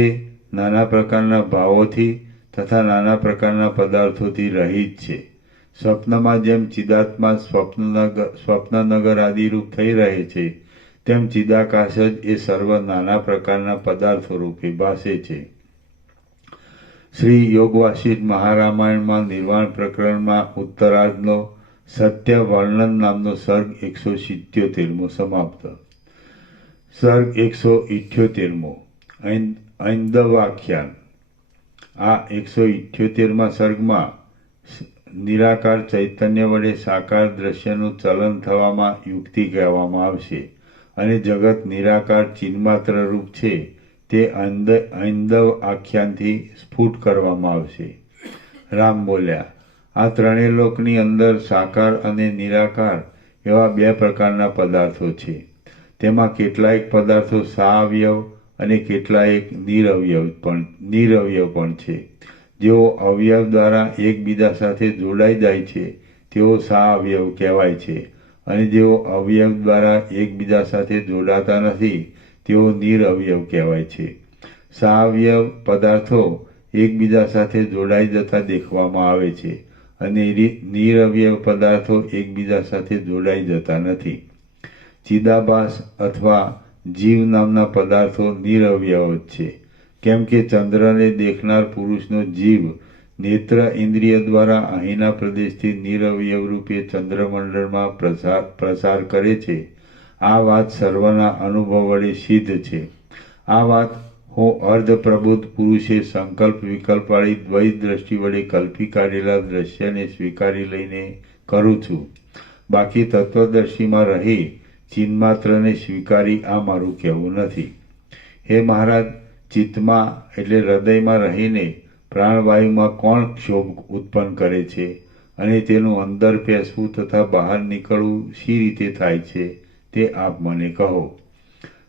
નાના પ્રકારના ભાવોથી તથા નાના પ્રકારના પદાર્થોથી રહિત છે. સ્વપ્નમાં જેમ ચિદાત્મા સ્વપ્નનગર આદિરૂપ થઈ રહે છે, તેમ ચિદાકાશ જ એ સર્વ નાના પ્રકારના પદાર્થો રૂપે ભાસે છે. શ્રી યોગવાસિષ્ઠ મહારામાયણમાં નિર્વાણ પ્રકરણમાં ઉત્તરાર્ધનો સત્ય વર્ણન નામનો સર્ગ 177મો સમાપ્ત. સર્ગ 178મો ઐંદવાખ્યાન. આ 178મા સર્ગમાં નિરાકાર ચૈતન્ય વડે સાકાર દ્રશ્યનું ચલન થવામાં યુક્તિ કહેવામાં આવશે અને જગત નિરાકાર ચિન્માત્ર રૂપ છે તે ઐંદવ આખ્યાનથી સ્ફુટ કરવામાં આવશે. રામ બોલ્યા, આ ત્રણેય લોકની અંદર સાકાર અને નિરાકાર એવા બે પ્રકારના પદાર્થો છે. તેમાં કેટલાક પદાર્થો સહાવયવ અને કેટલાક નિરવયવ પણ છે. જેઓ અવયવ દ્વારા એકબીજા સાથે જોડાઈ જાય છે તેઓ સહાવયવ કહેવાય છે અને જેઓ અવયવ દ્વારા એકબીજા સાથે જોડાતા નથી તેઓ નિરવયવ કહેવાય છે. સહાવયવ પદાર્થો એકબીજા સાથે જોડાઈ જતા દેખવામાં આવે છે અને નિરવયવ પદાર્થો એકબીજા સાથે જોડાઈ જતા નથી. ચિદાભાસ અથવા જીવ નામના પદાર્થો નિરવયવ જ છે. કેમ કે ચંદ્રને દેખનાર પુરુષનો જીવ નેત્ર ઇન્દ્રિય દ્વારા અહીંના પ્રદેશથી નિરવયવ રૂપે ચંદ્રમંડળમાં પ્રસાર કરે છે. આ વાત સર્વના અનુભવ વડે સિદ્ધ છે. આ વાત હું અર્ધપ્રબુદ્ધ પુરુષે સંકલ્પ વિકલ્પવાળી દ્વૈત દ્રષ્ટિ વડે કલ્પી કાઢેલા દ્રશ્યને સ્વીકારી લઈને કરું છું. બાકી તત્વદર્શીમાં રહી ચિન્માત્રને સ્વીકારી આ મારું કહેવું નથી. હે મહારાજ, ચિત્તમાં એટલે હૃદયમાં રહીને પ્રાણવાયુમાં કોણ ક્ષોભ ઉત્પન્ન કરે છે અને તેનું અંદર પેસવું તથા બહાર નીકળવું શી રીતે થાય છે તે આપ મને કહો.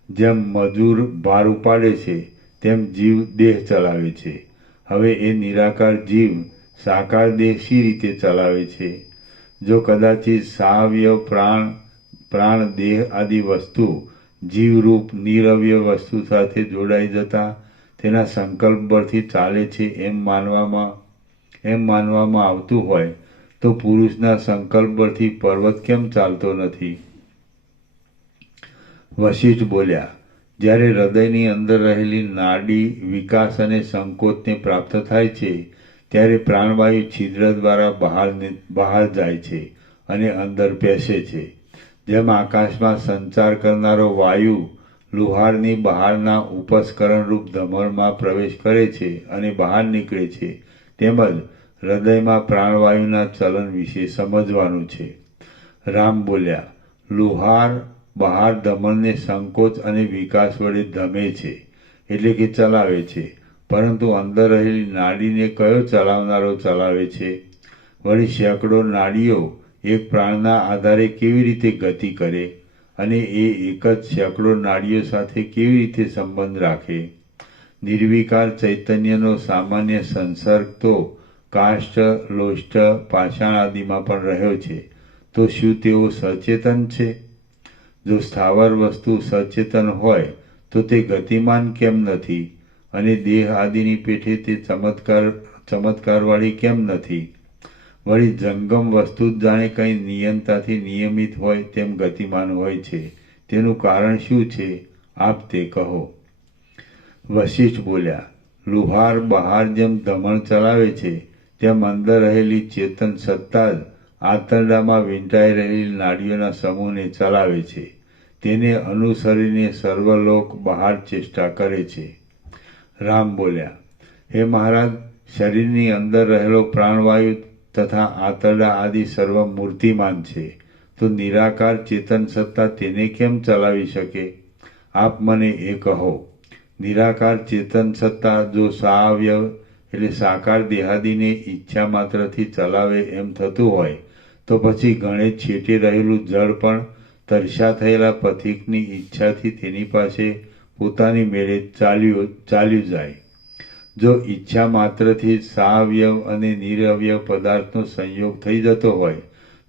જેમ મજૂર ભાર ઉપાડે છે તેમ જીવ દેહ ચલાવે છે. હવે એ નિરાકાર જીવ સાકાર દેહ શી રીતે ચલાવે છે? જો કદાચિત સહાવયવ પ્રાણ દેહ આદિ વસ્તુ જીવરૂપ નિરવયવ વસ્તુ સાથે જોડાઈ જતા તેના સંકલ્પ બળથી ચાલે છે એમ માનવામાં આવતું હોય તો પુરુષના સંકલ્પ બળથી પર્વત કેમ ચાલતો નથી? વશિષ્ઠ બોલ્યા, જ્યારે હૃદયની અંદર રહેલી નાડી વિકાસ અને સંકોચને પ્રાપ્ત થાય છે ત્યારે પ્રાણવાયુ છિદ્ર દ્વારા બહાર જાય છે અને અંદર પેસે છે. જેમ આકાશમાં સંચાર કરનારો વાયુ લુહારની બહારના ઉપસ્કરણરૂપ ધમણમાં પ્રવેશ કરે છે અને બહાર નીકળે છે, તેમજ હૃદયમાં પ્રાણવાયુના ચલન વિશે સમજવાનું છે. રામ બોલ્યા, લુહાર બહાર ધમણને સંકોચ અને વિકાસ વડે ધમે છે એટલે કે ચલાવે છે, પરંતુ અંદર રહેલી નાડીને કયો ચલાવનારો ચલાવે છે? વળી સેંકડો નાડીઓ એક પ્રાણના આધારે કેવી રીતે ગતિ કરે અને એ એક જ સેંકડો નાડીઓ સાથે કેવી રીતે સંબંધ રાખે? નિર્વિકાર ચૈતન્યનો સામાન્ય સંસર્ગ તો કાષ્ઠ, લોષ્ઠ, પાષાણ આદિમાં પણ રહ્યો છે, તો શું તેઓ સચેતન છે? જો સ્થાવર વસ્તુ સચેતન હોય તો તે ગતિમાન કેમ નથી અને દેહ આદિની પેઠે તે ચમત્કારવાળી કેમ નથી? વળી જંગમ વસ્તુ જ જાણે કંઈ નિયંતાથી નિયમિત હોય તેમ ગતિમાન હોય છે, તેનું કારણ શું છે? આપ તે કહો. વશિષ્ઠ બોલ્યા, લુહાર બહાર જેમ ધમણ ચલાવે છે તેમ અંદર રહેલી ચેતન સત્તા જ આંતરડામાં વીંટાઈ રહેલી નાડીઓના સમૂહને ચલાવે છે. તેને અનુસરીને સર્વલોક બહાર ચેષ્ટા કરે છે. રામ બોલ્યા, હે મહારાજ, શરીરની અંદર રહેલો પ્રાણવાયુ તથા આંતરડા આદિ સર્વ મૂર્તિમાન છે, તો નિરાકાર ચેતન સત્તા તેને કેમ ચલાવી શકે? આપ મને એ કહો. નિરાકાર ચેતન સત્તા જો સહાવયવ એટલે સાકાર દેહાદિને ઈચ્છા માત્રથી ચલાવે એમ થતું હોય તો પછી ઘણે છેટે રહેલું જળ પણ તરસ્યા થયેલા પથિકની ઈચ્છાથી તેની પાસે પોતાની મેળે ચાલ્યું જાય. જો ઈચ્છા માત્રથી સહાવયવ અને નિરવયવ પદાર્થનો સંયોગ થઈ જતો હોય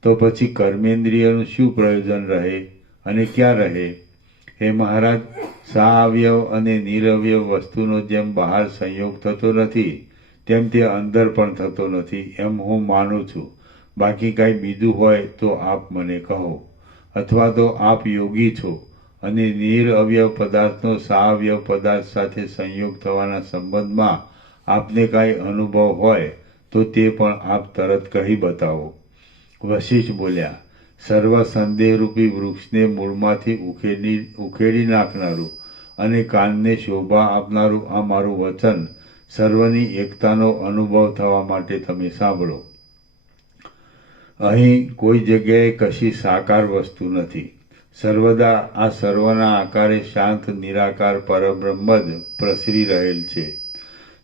તો પછી કર્મેન્દ્રિયનું શું પ્રયોજન રહે અને ક્યાં રહે? હે મહારાજ, સહાવયવ અને નિરવયવ વસ્તુનો જેમ બહાર સંયોગ થતો નથી તેમ તે અંદર પણ થતો નથી એમ હું માનું છું. બાકી કાંઈ બીજું હોય તો આપ મને કહો. અથવા તો આપ યોગી છો અને નિરઅવયવ પદાર્થનો સહાવયવ પદાર્થ સાથે સંયોગ થવાના સંબંધમાં આપને કાંઈ અનુભવ હોય તો તે પણ આપ તરત કહી બતાવો. વશિષ્ઠ બોલ્યા, સર્વ સંદેહરૂપી વૃક્ષને મૂળમાંથી ઉખેડી નાખનારું અને કાનને શોભા આપનારું આ મારું વચન સર્વની એકતાનો અનુભવ થવા માટે તમે સાંભળો. અહીં કોઈ જગ્યાએ કશી સાકાર વસ્તુ નથી. સર્વદા આ સર્વના આકારે શાંત નિરાકાર પરબ્રહ્મ જ પ્રસરી રહેલ છે.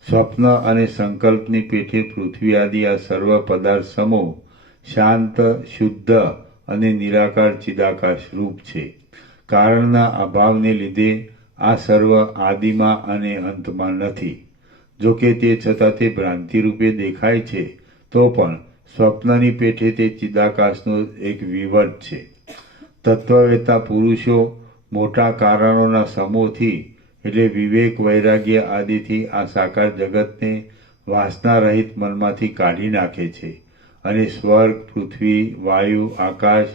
સ્વપ્ન અને સંકલ્પની પેઠે પૃથ્વી આદિ આ સર્વ પદાર્થ સમૂહ શાંત, શુદ્ધ અને નિરાકાર ચિદાકાશ રૂપ છે. કારણના અભાવને લીધે આ સર્વ આદિમાં અને અંતમાં નથી. જો કે તે છતાં તે ભ્રાંતિ રૂપે દેખાય છે, તો પણ સ્વપ્નની પેઠે તે ચિદાકાશનો એક વિવટ છે. તત્વવેત્તા પુરુષો મોટા કારણોના સમૂહથી એટલે વિવેક, વૈરાગ્ય આદિથી આ સાકાર જગતને વાસના રહિત મનમાંથી કાઢી નાખે છે અને સ્વર્ગ, પૃથ્વી, વાયુ, આકાશ,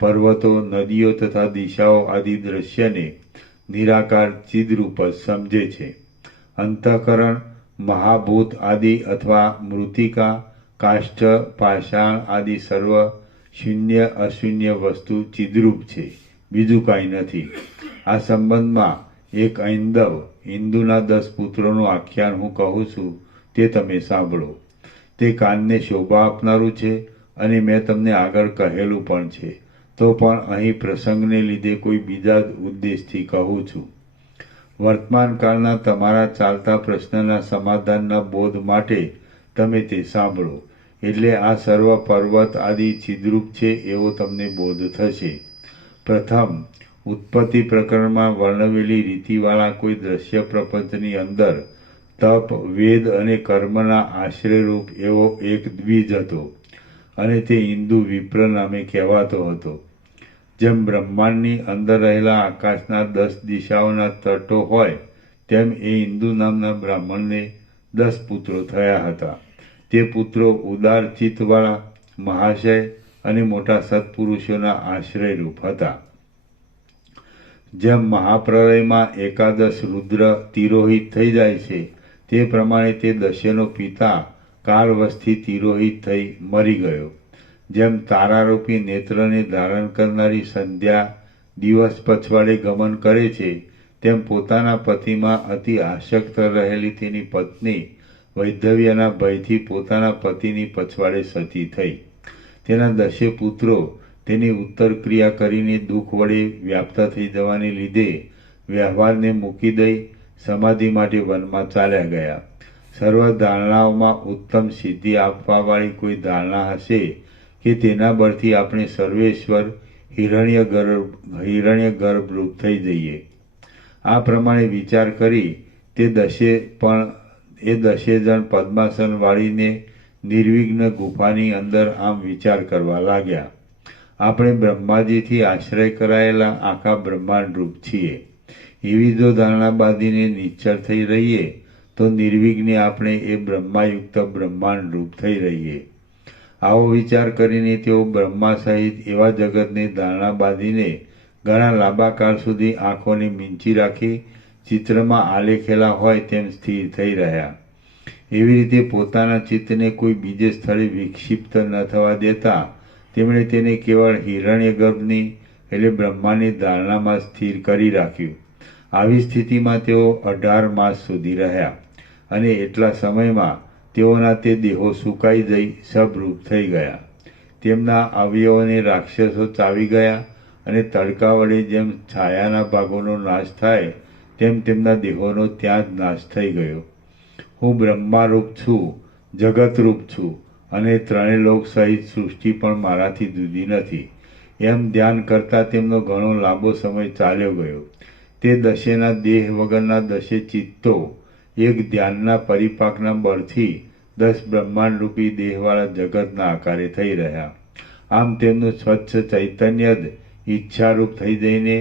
પર્વતો, નદીઓ તથા દિશાઓ આદિ દ્રશ્યને નિરાકાર ચિદરૂપ જ સમજે છે. અંતઃકરણ, મહાભૂત આદિ અથવા મૃતિકા, કાષ્ઠ, પાષાણ આદિ સર્વ શૂન્ય અશૂન્ય વસ્તુ ચિદરૂપ છે, બીજું કાંઈ નથી. આ સંબંધમાં એક ઐંદવ હિન્દુના 10 પુત્રોનું આખ્યાન હું કહું છું, તે તમે સાંભળો. તે કાનને શોભા આપનારું છે અને મેં તમને આગળ કહેલું પણ છે, તો પણ અહીં પ્રસંગને લીધે કોઈ બીજા જ ઉદ્દેશથી કહું છું. વર્તમાન કાળના તમારા ચાલતા પ્રશ્નના સમાધાનના બોધ માટે તમે તે સાંભળો, એટલે આ સર્વ પર્વત આદિ છિદ્રુપ છે એવો તમને બોધ થશે. પ્રથમ, ઉત્પત્તિ પ્રકરણમાં વર્ણવેલી રીતિવાળા કોઈ દ્રશ્ય પ્રપંચની અંદર તપ, વેદ અને કર્મના આશ્રયરૂપ એવો એક દ્વિજ હતો અને તે હિન્દુ વિપ્ર નામે કહેવાતો હતો. જેમ બ્રહ્માંડની અંદર રહેલા આકાશના 10 દિશાઓના તટો હોય, તેમ એ હિન્દુ નામના બ્રાહ્મણને 10 પુત્રો થયા હતા. તે પુત્રો ઉદાર ચિત્તવાળા, મહાશય અને મોટા સત્પુરુષોના આશ્રયરૂપ હતા. જેમ મહાપ્રલયમાં એકાદશ રુદ્ર તિરોહિત થઈ જાય છે, તે પ્રમાણે તે દશેનો પિતા કાળવશથી તિરોહિત થઈ મરી ગયો. જેમ તારારૂપી નેત્રને ધારણ કરનારી સંધ્યા દિવસ પછવાડે ગમન કરે છે, તેમ પોતાના પતિમાં અતિ આસક્ત રહેલી તેની પત્ની વૈધવ્યના ભયથી પોતાના પતિની પછવાડે સતી થઈ. તેના 10 પુત્રો તેની ઉત્તર ક્રિયા કરીને દુઃખ વડે વ્યાપ્ત થઈ જવાને લીધે વ્યવહારને મૂકી દઈ સમાધિ માટે વનમાં ચાલ્યા ગયા. સર્વ ધારણાઓમાં ઉત્તમ સિદ્ધિ આપવાવાળી કોઈ ધારણા હશે કે તેના બળથી આપણે સર્વેશ્વર હિરણ્ય ગર્ભરૂપ થઈ જઈએ. આ પ્રમાણે વિચાર કરી તે 10 જણ પદ્માસન વાળીને નિર્વિઘ્ન ગુફાની અંદર આમ વિચાર કરવા લાગ્યા. આપણે બ્રહ્માજીથી આશ્રય કરાયેલા આખા બ્રહ્માંડ રૂપ છીએ, એવી જો ધારણા બાંધીને નિશ્ચળ થઈ રહીએ તો નિર્વિઘ્ને આપણે એ બ્રહ્માયુક્ત બ્રહ્માંડ રૂપ થઈ રહીએ. આવો વિચાર કરીને તેઓ બ્રહ્મા સહિત એવા જગતને ધારણા બાંધીને ઘણા લાંબા કાળ સુધી આંખોને મીંચી રાખી ચિત્રમાં આલેખેલા હોય તેમ સ્થિર થઈ રહ્યા. એવી રીતે પોતાના ચિત્તને કોઈ બીજે સ્થળે વિક્ષિપ્ત ન થવા દેતા તેમણે તેને કેવળ હિરણ્ય ગર્ભની એટલે બ્રહ્માની ધારણામાં સ્થિર કરી રાખ્યું. આવી સ્થિતિમાં તેઓ 18 માસ સુધી રહ્યા અને એટલા સમયમાં તેઓના તે દેહો સુકાઈ જઈ સબરૂપ થઈ ગયા. તેમના અવયવોને રાક્ષસો ચાવી ગયા અને તડકા વડે જેમ છાયાના ભાગોનો નાશ થાય તેમ તેમના દેહોનો ત્યાં જ નાશ થઈ ગયો. હું બ્રહ્મારૂપ છું, જગતરૂપ છું અને 3 લોક સહિત સૃષ્ટિ પણ મારાથી જુદી નથી, એમ ધ્યાન કરતાં તેમનો ઘણો લાંબો સમય ચાલ્યો ગયો. તે 10ના દેહ વગરના 10 ચિત્તો એક ધ્યાનના પરિપાકના બળથી 10 બ્રહ્માંડરૂપી દેહવાળા જગતના આકારે થઈ રહ્યા. આમ તેમનું સ્વચ્છ ચૈતન્ય જ ઈચ્છારૂપ થઈ જઈને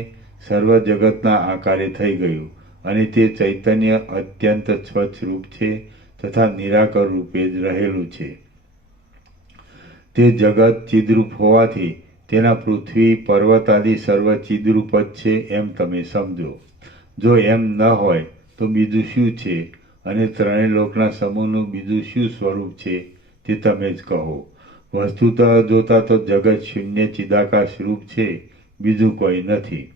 સર્વ જગતના આકારે થઈ ગયું અને તે ચૈતન્ય અત્યંત સ્વચ્છ રૂપ છે તથા નિરાકર રૂપે જ રહેલું છે. તે જગત ચિદરૂપ હોવાથી તેના પૃથ્વી, પર્વત આદિ સર્વ ચિદરૂપ જ છે એમ તમે સમજો. જો એમ ન હોય તો બીજું શું છે અને 3 લોકના સમૂહનું બીજું શું સ્વરૂપ છે તે તમે જ કહો. વસ્તુતઃ જોતા તો જગત શૂન્ય ચિદાકાશ રૂપ છે, બીજું કોઈ નથી.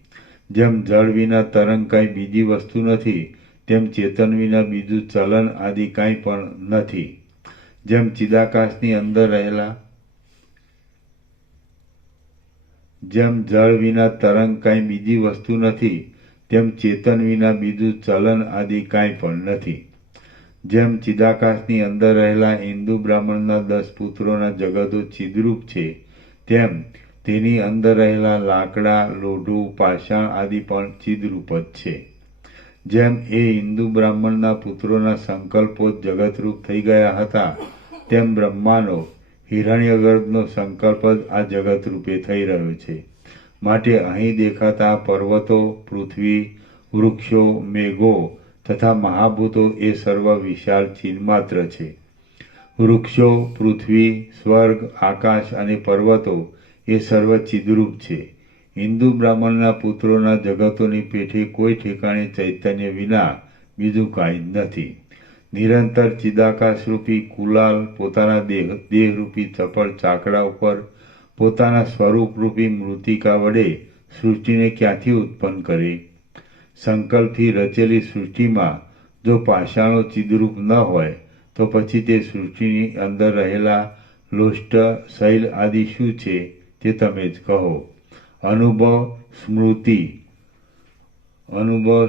જેમ જળ વિના તરંગ કાંઈ બીજી વસ્તુ નથી, તેમ ચેતન વિના બીજું ચલન આદિ કાંઈ પણ નથી. જેમ ચિદાકાશની અંદર રહેલા જેમ જળ વિના તરંગ કાંઈ બીજી વસ્તુ નથી, તેમ ચેતન વિના બીજું ચલન આદિ કાંઈ પણ નથી. જેમ ચિદાકાશની અંદર રહેલા હિન્દુ બ્રાહ્મણના 10 પુત્રોના જગતો ચિદરૂપ છે, તેમ તેની અંદર રહેલા લાકડા, લોઢું, પાષાણ આદિ પણ ચિદરૂપ જ છે. જેમ એ હિન્દુ બ્રાહ્મણના પુત્રોના સંકલ્પો જગતરૂપ થઈ ગયા હતા, તેમ બ્રહ્માનો હિરણ્યગર્ભનો સંકલ્પ જ આ જગતરૂપે થઈ રહ્યો છે. માટે અહીં દેખાતા પર્વતો, પૃથ્વી, વૃક્ષો, મેઘો તથા મહાભૂતો એ સર્વ વિશાળ ચિન્માત્ર છે. વૃક્ષો, પૃથ્વી, સ્વર્ગ, આકાશ અને પર્વતો એ સર્વ ચિદરૂપ છે. હિન્દુ બ્રાહ્મણના પુત્રોના જગતોની પેઠે કોઈ ઠેકાણે ચૈતન્ય વિના બીજું કાંઈ જ નથી. નિરંતર ચિદાકાશરૂપી કુલાલ પોતાના દેહરૂપી ચપળ ચાકડા ઉપર પોતાના સ્વરૂપરૂપી મૃતિકા વડે સૃષ્ટિને ક્યાંથી ઉત્પન્ન કરે? સંકલ્પથી રચેલી સૃષ્ટિમાં જો પાષાણો ચિદરૂપ ન હોય તો પછી તે સૃષ્ટિની અંદર રહેલા લોષ્ટ, શૈલ આદિ શું છે તે તમે જ કહો. અનુભવ,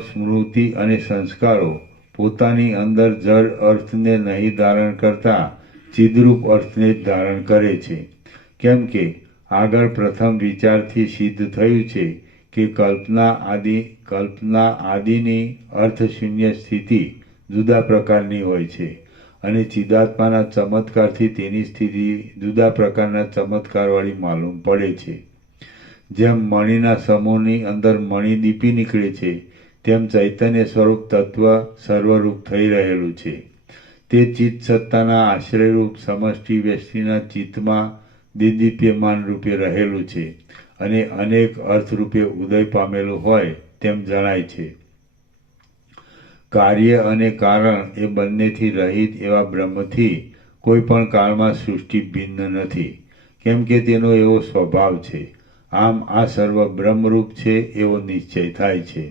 સ્મૃતિ અને સંસ્કારો પોતાની અંદર જડ અર્થને નહીં ધારણ કરતા ચિદરૂપ અર્થને જ ધારણ કરે છે. કેમ કે આગળ પ્રથમ વિચારથી સિદ્ધ થયું છે કે કલ્પના આદિની અર્થશૂન્ય સ્થિતિ જુદા પ્રકારની હોય છે અને ચિદાત્માના ચમત્કારથી તેની સ્થિતિ જુદા પ્રકારના ચમત્કારવાળી માલુમ પડે છે. જેમ મણિના સમૂહની અંદર મણિ દીપી નીકળે છે, તેમ ચૈતન્ય સ્વરૂપ તત્વ સર્વરૂપ થઈ રહેલું છે. તે ચિત્ત સત્તાના આશ્રયરૂપ સમષ્ટિ વ્યષ્ટિના ચિત્તમાં દિદીપ્યમાન રૂપે રહેલું છે અને અનેક અર્થરૂપે ઉદય પામેલું હોય તેમ જણાય છે. કાર્ય અને કારણ એ બંનેથી રહિત એવા બ્રહ્મથી કોઈ પણ કાળમાં સૃષ્ટિ ભિન્ન નથી, કેમ કે તેનો એવો સ્વભાવ છે. આમ આ સર્વ બ્રહ્મરૂપ છે એવો નિશ્ચય થાય છે.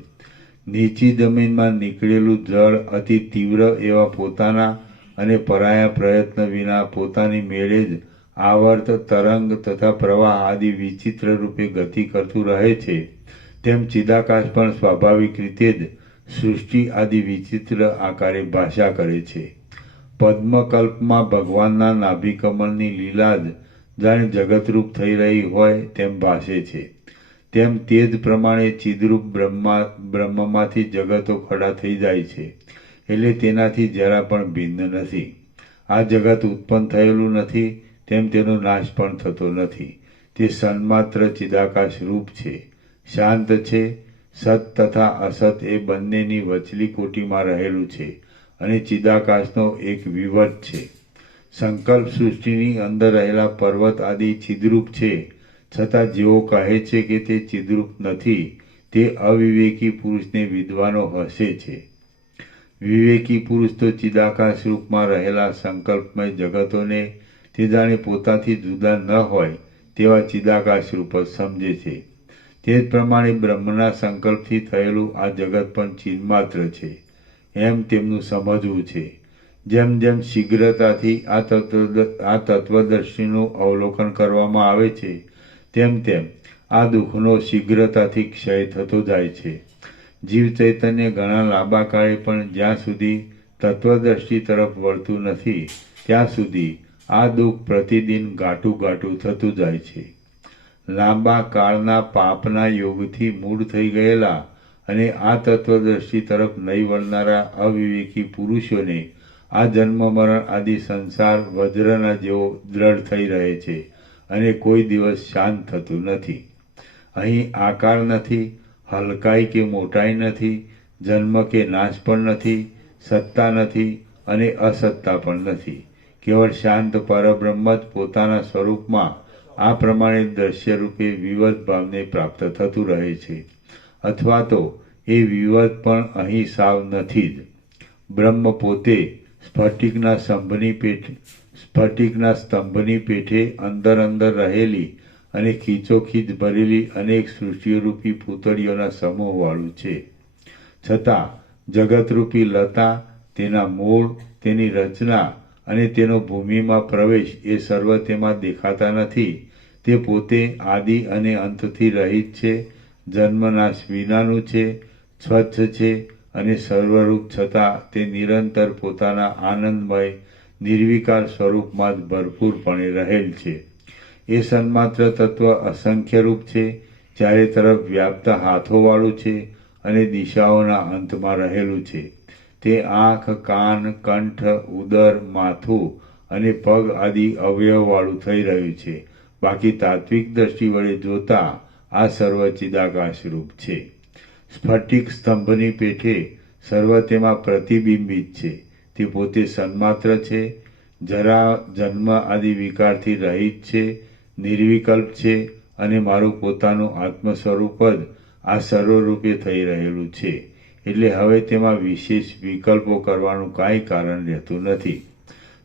નીચી જમીનમાં નીકળેલું જળ અતિ તીવ્ર એવા પોતાના અને પરાયા પ્રયત્ન વિના પોતાની મેળે જ આવર્ત, તરંગ તથા પ્રવાહ આદિ વિચિત્ર રૂપે ગતિ કરતું રહે છે, તેમ ચિદાકાશ પણ સ્વાભાવિક રીતે જ સૃષ્ટિ આદિ વિચિત્ર આકારે ભાષા કરે છે. પદ્મકલ્પમાં ભગવાનના નાભિકમળની લીલા જ જાણે જગતરૂપ થઈ રહી હોય તેમ ભાષે છે. તેમ તે જ પ્રમાણે ચિદરૂપ બ્રહ્મમાંથી જગતો ખડા થઈ જાય છે, એટલે તેનાથી જરા પણ ભિન્ન નથી. આ જગત ઉત્પન્ન થયેલું નથી, તેમ તેનો નાશ પણ થતો નથી. તે સન્માત્ર ચિદાકાશ રૂપ છે, શાંત છે, સત તથા અસત એ બંનેની વચલી કોટીમાં રહેલું છે અને ચિદાકાશનો એક વિવટ છે. સંકલ્પ સૃષ્ટિની અંદર રહેલા પર્વત આદિ ચિદરૂપ છે, છતાં જેઓ કહે છે કે તે ચિદરૂપ નથી, તે અવિવેકી પુરુષને વિદ્વાનો હસે છે. વિવેકી પુરુષ તો ચિદાકાશ રૂપમાં રહેલા સંકલ્પમય જગતોને તે જાણે પોતાથી જુદા ન હોય તેવા ચિદાકાશ રૂપ જ સમજે છે. તે જ પ્રમાણે બ્રહ્મના સંકલ્પથી થયેલું આ જગત પણ ચિન્માત્ર છે એમ તેમનું સમજવું છે. જેમ જેમ શીઘ્રતાથી આ તત્વદર્શીનું અવલોકન કરવામાં આવે છે, તેમ તેમ આ દુઃખનો શીઘ્રતાથી ક્ષય થતો જાય છે. જીવ ચૈતન્ય ઘણા લાંબા કાળે પણ જ્યાં સુધી તત્વદ્રષ્ટિ તરફ વળતું નથી, ત્યાં સુધી આ દુઃખ પ્રતિદિન ઘાટું થતું જાય છે. લાંબા કાળના પાપના યોગથી મૂળ થઈ ગયેલા અને આ તત્વદ્રષ્ટિ તરફ નહીં વળનારા અવિવેકી પુરુષોને આ જન્મ મરણ આદિ સંસાર વજ્રના જેવો દ્રઢ થઈ રહે છે અને કોઈ દિવસ શાંત થતું નથી. અહીં આકાર નથી, હલકાઈ કે મોટાઈ નથી, જન્મ કે નાશ પણ નથી, સત્તા નથી અને અસત્તા પણ નથી. કેવળ શાંત પરબ્રહ્મ જ પોતાના સ્વરૂપમાં આ પ્રમાણે દ્રશ્ય રૂપે વિવદ ભાવને પ્રાપ્ત થતું રહે છે, અથવા તો એ વિવદ પણ અહીં સાવ નથી જ. બ્રહ્મ પોતે સ્ફટિકના સ્તંભની પેઠે અંદર રહેલી અને ખીચોખીચ ભરેલી અનેક સૃષ્ટિરૂપી પૂતળીઓના સમૂહવાળું છે. છતાં જગતરૂપી લતા, તેના મૂળ, તેની રચના અને તેનો ભૂમિમાં પ્રવેશ એ સર્વ તેમાં દેખાતા નથી, તે પોતે આદિ અને અંતથી રહિત છે, જન્મનાશ વિનાનું છે, સ્વચ્છ છે અને સર્વરૂપ છતાં તે નિરંતર પોતાના આનંદમય નિર્વિકાર સ્વરૂપમાં જ ભરપૂરપણે રહેલ છે. એ સન્માત્ર તત્વ અસંખ્ય રૂપ છે, ચારે તરફ વ્યાપ્ત હાથોવાળું છે અને દિશાઓના અંતમાં રહેલું છે. તે આંખ, કાન, કંઠ, ઉદર, માથું અને પગ આદિ અવયવવાળું થઈ રહ્યું છે. બાકી તાત્વિક દ્રષ્ટિ વડે જોતા આ સર્વ ચિદાકાશ રૂપ છે. સ્ફટિક સ્તંભની પેઠે સર્વ તેમાં પ્રતિબિંબિત છે. તે પોતે સન્માત્ર છે, જરા જન્મ આદિ વિકારથી રહિત છે, નિર્વિકલ્પ છે અને મારું પોતાનું આત્મ સ્વરૂપ જ આ સર્વરૂપે થઈ રહેલું છે. એટલે હવે તેમાં વિશેષ વિકલ્પો કરવાનું કાંઈ કારણ રહેતું નથી.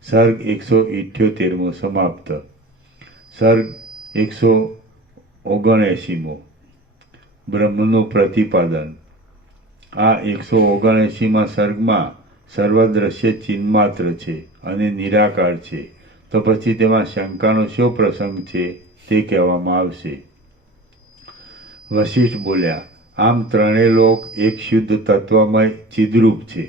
સર્ગ 178મો સમાપ્ત. સર્ગ 179મો બ્રહ્મનું પ્રતિપાદન. આ 179મા સર્ગમાં સર્વદ્રશ્ય ચિન્માત્ર છે અને નિરાકાર છે, તો પછી તેમાં શંકાનો શો પ્રસંગ છે તે કહેવામાં આવશે. વશિષ્ઠ બોલ્યા, આમ ત્રણેય લોક એક શુદ્ધ તત્વમય ચિદરૂપ છે.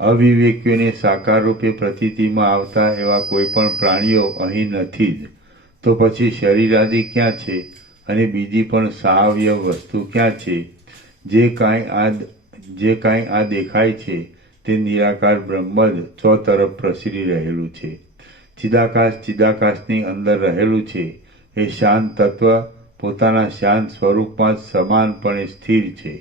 અવિવેકીઓને સાકાર રૂપે પ્રતીતિમાં આવતા એવા કોઈ પણ પ્રાણીઓ અહીં નથી જ. તો પછી શરીરાદિ ક્યાં છે અને બીજી પણ સહાવ્ય વસ્તુ ક્યાં છે? જે કાંઈ આ દેખાય છે તે નિરાકાર બ્રહ્મ જ ચોતરફ પ્રસરી રહેલું છે. ચિદાકાશની અંદર રહેલું છે. એ શાંત તત્વ પોતાના શાંત સ્વરૂપમાં જ સમાનપણે સ્થિર છે.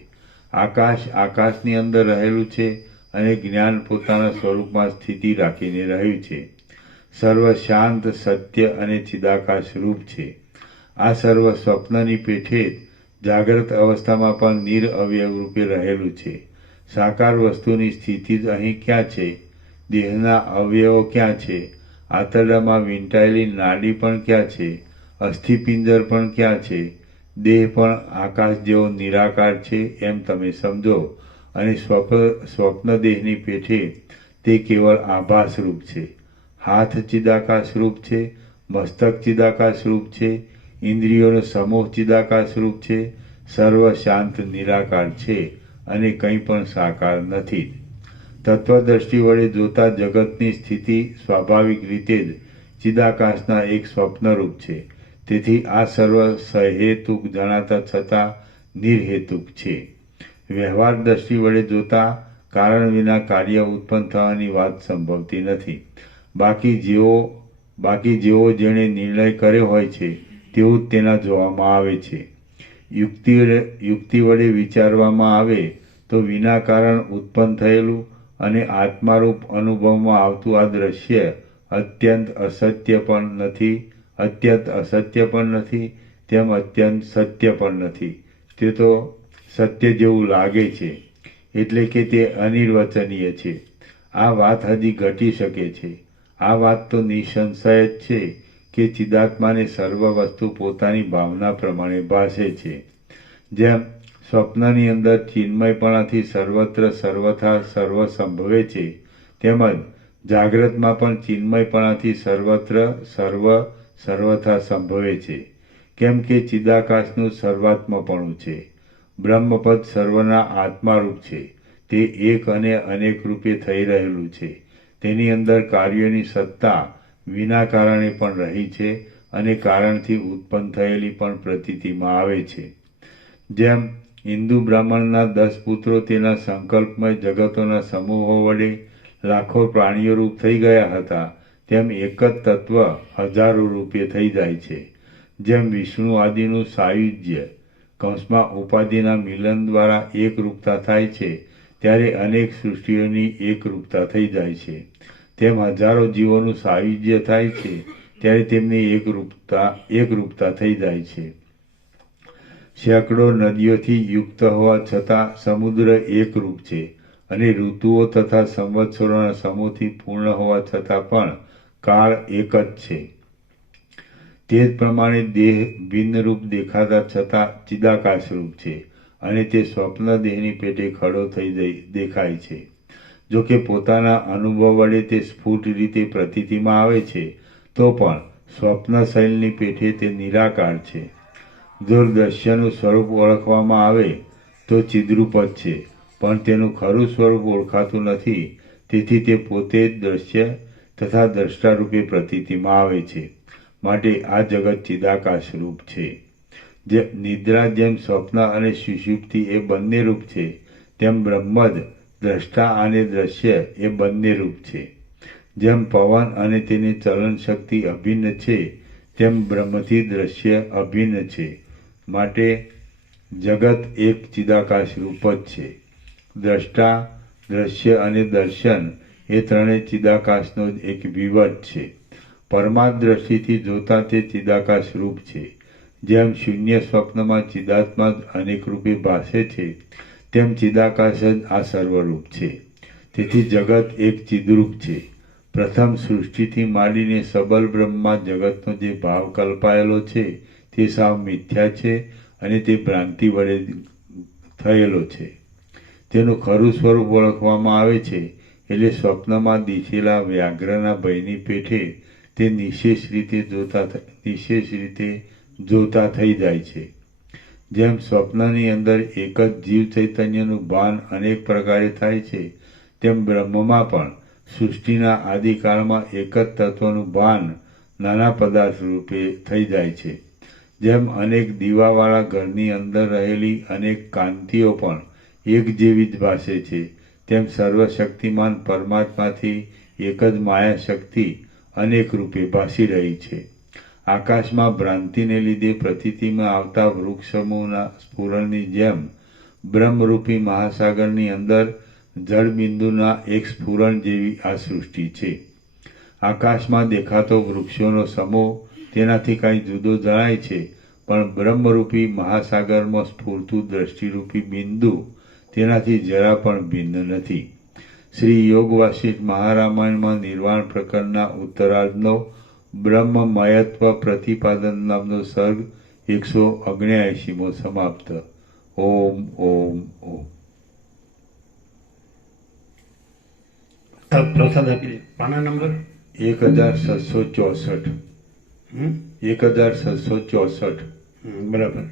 આકાશની અંદર રહેલું છે અને જ્ઞાન પોતાના સ્વરૂપમાં સ્થિતિ રાખીને રહ્યું છે. સર્વ શાંત, સત્ય અને ચિદાકાશ રૂપ છે. આ સર્વ સ્વપ્નની પેઠે જાગ્રત અવસ્થામાં પણ નિરઅવયવ રૂપે રહેલું છે. સાકાર વસ્તુની સ્થિતિ જ અહીં ક્યાં છે? દેહના અવયવો ક્યાં છે? આંતરડામાં વીંટાયેલી નાડી પણ ક્યાં છે? અસ્થિપિંજર પણ ક્યાં છે? દેહ પણ આકાશ જેવો નિરાકાર છે એમ તમે સમજો, અને સ્વપ્ન દેહની પેઠે તે કેવળ આભાસ રૂપ છે. હાથ ચિદાકાશ રૂપ છે, મસ્તક ચિદાકાશ રૂપ છે, ઇન્દ્રિયોનો સમૂહ ચિદાકાશ રૂપ છે, સર્વ શાંત નિરાકાર છે અને કંઈ પણ સાકાર નથી. તત્વદ્રષ્ટિ વડે જોતા જગતની સ્થિતિ સ્વાભાવિક રીતે જ ચિદાકાશના એક સ્વપ્નરૂપ છે. તેથી આ સર્વ સહેતુક જણાતા છતાં નિર્હેતુક છે. વ્યવહાર દ્રષ્ટિ વડે જોતા કારણ વિના કાર્ય ઉત્પન્ન થવાની વાત સંભવતી નથી. બાકી જેવો જેણે નિર્ણય કર્યો હોય છે તેવું જ તેના જોવામાં આવે છે. યુક્તિ વડે વિચારવામાં આવે તો વિના કારણ ઉત્પન્ન થયેલું અને આત્મારૂપ અનુભવમાં આવતું આ દ્રશ્ય અત્યંત અસત્ય પણ નથી, તેમ અત્યંત સત્ય પણ નથી. તે તો સત્ય જેવું લાગે છે, એટલે કે તે અનિર્વચનીય છે. આ વાત હજી ઘટી શકે છે. આ વાત તો નિસંશય જ છે કે ચિદાત્માને સર્વ વસ્તુ પોતાની ભાવના પ્રમાણે ભાસે છે. જેમ સ્વપ્નની અંદર ચિન્મયપણાથી સર્વત્ર સર્વથા સર્વ સંભવે છે, તેમજ જાગ્રતમાં પણ ચિન્મયપણાથી સર્વત્ર સર્વથા સંભવે છે. કેમ કે ચિદાકાશનું સર્વાત્મપણું છે. બ્રહ્મપદ સર્વના આત્મારૂપ છે. તે એક અને અનેક રૂપે થઈ રહેલું છે. તેની અંદર કાર્યોની સત્તા વિના કારણે પણ રહી છે અને કારણથી ઉત્પન્ન થયેલી પણ પ્રતીતિમાં આવે છે. જેમ હિન્દુ બ્રાહ્મણના 10 પુત્રો તેના સંકલ્પમય જગતોના સમૂહો વડે લાખો પ્રાણીઓ રૂપ થઈ ગયા હતા, તેમ એક જ તત્વ હજારો રૂપે થઈ જાય છે. જેમ વિષ્ણુ આદિનું સાયુજ્ય ઉપાધિના મિલન દ્વારા એકરૂપતા થાય છે, ત્યારે અનેક સૃષ્ટિઓની એકરૂપતા થઈ જાય છે. તેમ હજારો જીવોનું સાયુજ્ય થાય છે, ત્યારે તેમની એકરૂપતા થઈ જાય છે. સેંકડો નદીઓથી યુક્ત હોવા છતાં સમુદ્ર એકરૂપ છે, અને ઋતુઓ તથા સંવત્સરોના સમૂહથી પૂર્ણ હોવા છતાં પણ કાળ એક જ છે. તે જ પ્રમાણે દેહ ભિન્નરૂપ દેખાતા છતાં ચિદાકાશરૂપ છે, અને તે સ્વપ્ન દેહની પેટે ખડો થઈ દેખાય છે. જો કે પોતાના અનુભવ વડે તે સ્ફુટ રીતે પ્રતીતિમાં આવે છે, તો પણ સ્વપ્નશૈલની પેઠે તે નિરાકાર છે. જો દ્રશ્યનું સ્વરૂપ ઓળખવામાં આવે તો ચિદ્રૂપ જ છે, પણ તેનું ખરું સ્વરૂપ ઓળખાતું નથી. તેથી તે પોતે જ દ્રશ્ય તથા દ્રષ્ટા રૂપે પ્રતીતિમાં આવે છે. માટે આ જગત ચિદાકાશ રૂપ છે. નિદ્રા જેમ સ્વપ્ન અને સુષુપ્તિ એ બંને રૂપ છે, તેમ બ્રહ્મ જ દ્રષ્ટા અને દ્રશ્ય એ બંને રૂપ છે. જેમ પવન અને તેની ચલન શક્તિ અભિન્ન છે, તેમ બ્રહ્મથી દ્રશ્ય અભિન્ન છે. માટે જગત એક ચિદાકાશ રૂપ જ છે. દ્રષ્ટા, દ્રશ્ય અને દર્શન એ ત્રણેય ચિદાકાશનો જ એક વિવટ છે. પરમાર્થ દ્રષ્ટિથી જોતા તે ચિદાકાશ રૂપ છે. જેમ શૂન્ય સ્વપ્નમાં ચિદાત્મા જ અનેક રૂપે ભાસે છે, તેમ ચિદાકાશ જ આ સર્વરૂપ છે. તેથી જગત એક ચિદરૂપ છે. પ્રથમ સૃષ્ટિથી માંડીને સબલ બ્રહ્મમાં જગતનો જે ભાવ કલ્પાયેલો છે તે સાવ મિથ્યા છે અને તે ભ્રાંતિ વડે થયેલો છે. તેનું ખરું સ્વરૂપ ઓળખવામાં આવે છે એટલે સ્વપ્નમાં દિશેલા વ્યાઘ્રના ભયની પેઠે તે નિશેષ રીતે જોતા થઈ જાય છે. જેમ સ્વપ્નની અંદર એક જ જીવ ચૈતન્યનું ભાન અનેક પ્રકારે થાય છે, તેમ બ્રહ્મમાં પણ સૃષ્ટિના આદિકાળમાં એક જ તત્વનું ભાન નાના પદાર્થ રૂપે થઈ જાય છે. જેમ અનેક દીવાવાળા ઘરની અંદર રહેલી અનેક કાંતિઓ પણ એક જેવી જ ભાસે છે, તેમ સર્વશક્તિમાન પરમાત્માથી એક જ માયા શક્તિ અનેક રૂપે ભાસી રહી છે. આકાશમાં ભ્રાંતિને લીધે પ્રતીતિમાં આવતા વૃક્ષસમૂહના સ્ફુરણની જેમ બ્રહ્મરૂપી મહાસાગરની અંદર જળબિંદુના એક સ્ફુરણ જેવી આ સૃષ્ટિ છે. આકાશમાં દેખાતો વૃક્ષોનો સમૂહ તેનાથી કાંઈ જુદો જણાય છે, પણ બ્રહ્મરૂપી મહાસાગરમાં સ્ફૂરતું દ્રષ્ટિરૂપી બિંદુ તેનાથી જરા પણ ભિન્ન નથી. શ્રી યોગ વાસિષ્ઠ મહારામાયણમાં નિર્વાણ પ્રકરણના ઉત્તરાર્ધનો બ્રહ્મમયત્વ પ્રતિપાદન નામનો સર્ગ 179મો સમાપ્ત. ઓમ ઓમ ઓમ. પ્રસાદ આપી દે. પાના નંબર 1764. 1764. બરાબર.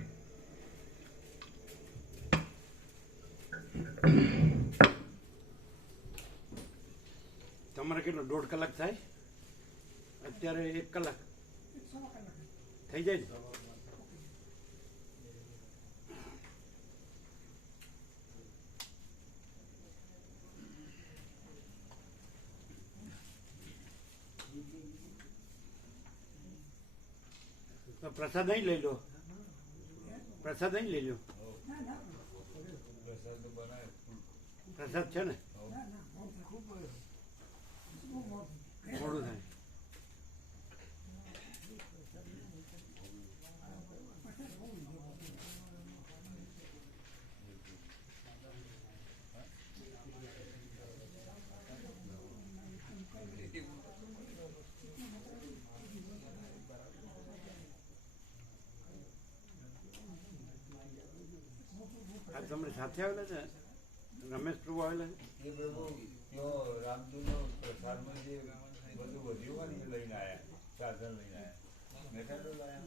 તમારે કેટલો 1.5 કલાક થાય? અત્યારે 1 કલાક થઈ જાય ને? તો પ્રસાદ અહીં લઈ લો. પ્રસાદ અહીં લઈ લો. પ્રસાદ છે ને? મોડું થાય. તમે સાથે આવેલા છે? રમેશ પ્રભુ આવેલા છે? એ પ્રભુ ત્યાં રામજીનો પ્રસાદમાં જે બધું વધ્યું હોય ને એ લઈને આવ્યા, સાધન લઈને આવ્યા. મેટાડો લાયા.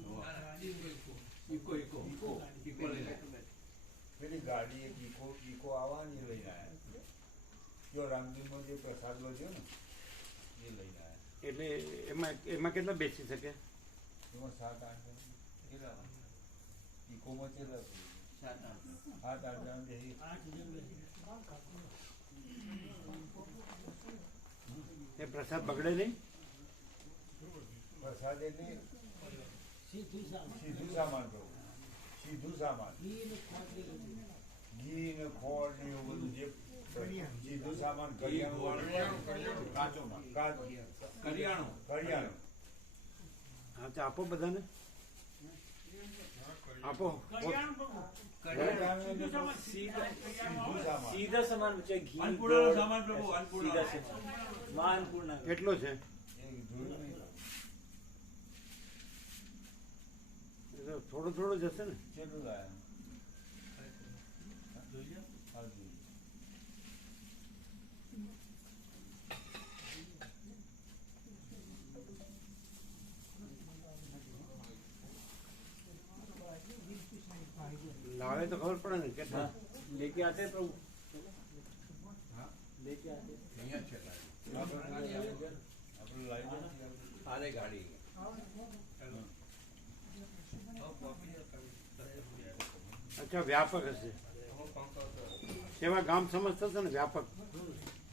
પેલી ગાડી એક ઈકો આવવાની એ લઈને આવ્યા. જો રામજીનો જે પ્રસાદ વધ્યો ને એ લઈને આવ્યા. એટલે એમાં કેટલા બેસી શકે? એમાં 7-8 કેટલા ઈકોમાં કેટલા 7-8 જણ બેસી. એ પ્રસાદ બગડે નહીં? પ્રસાદ એટલે સીધું સામાન કહું, સીધું સામાન, ઘી ને ખોળ ને એવું બધું જે સીધું સામાન, કરિયાણું. હા તો આપો બધાને, આપો. સીધા સામાન છે. ઘી, સામાન પ્રભુ સીધા છે. માનપૂર્ણ કેટલો છે? થોડો થોડો જશે ને? કેટલું લાયા? તો ખબર પડે ને કેટલા लेके आते हैं प्रभु लेके आते आने गाड़ी અચ્છા વ્યાપક હશે સેવા ગામ સમસ્ત હશે ને વ્યાપક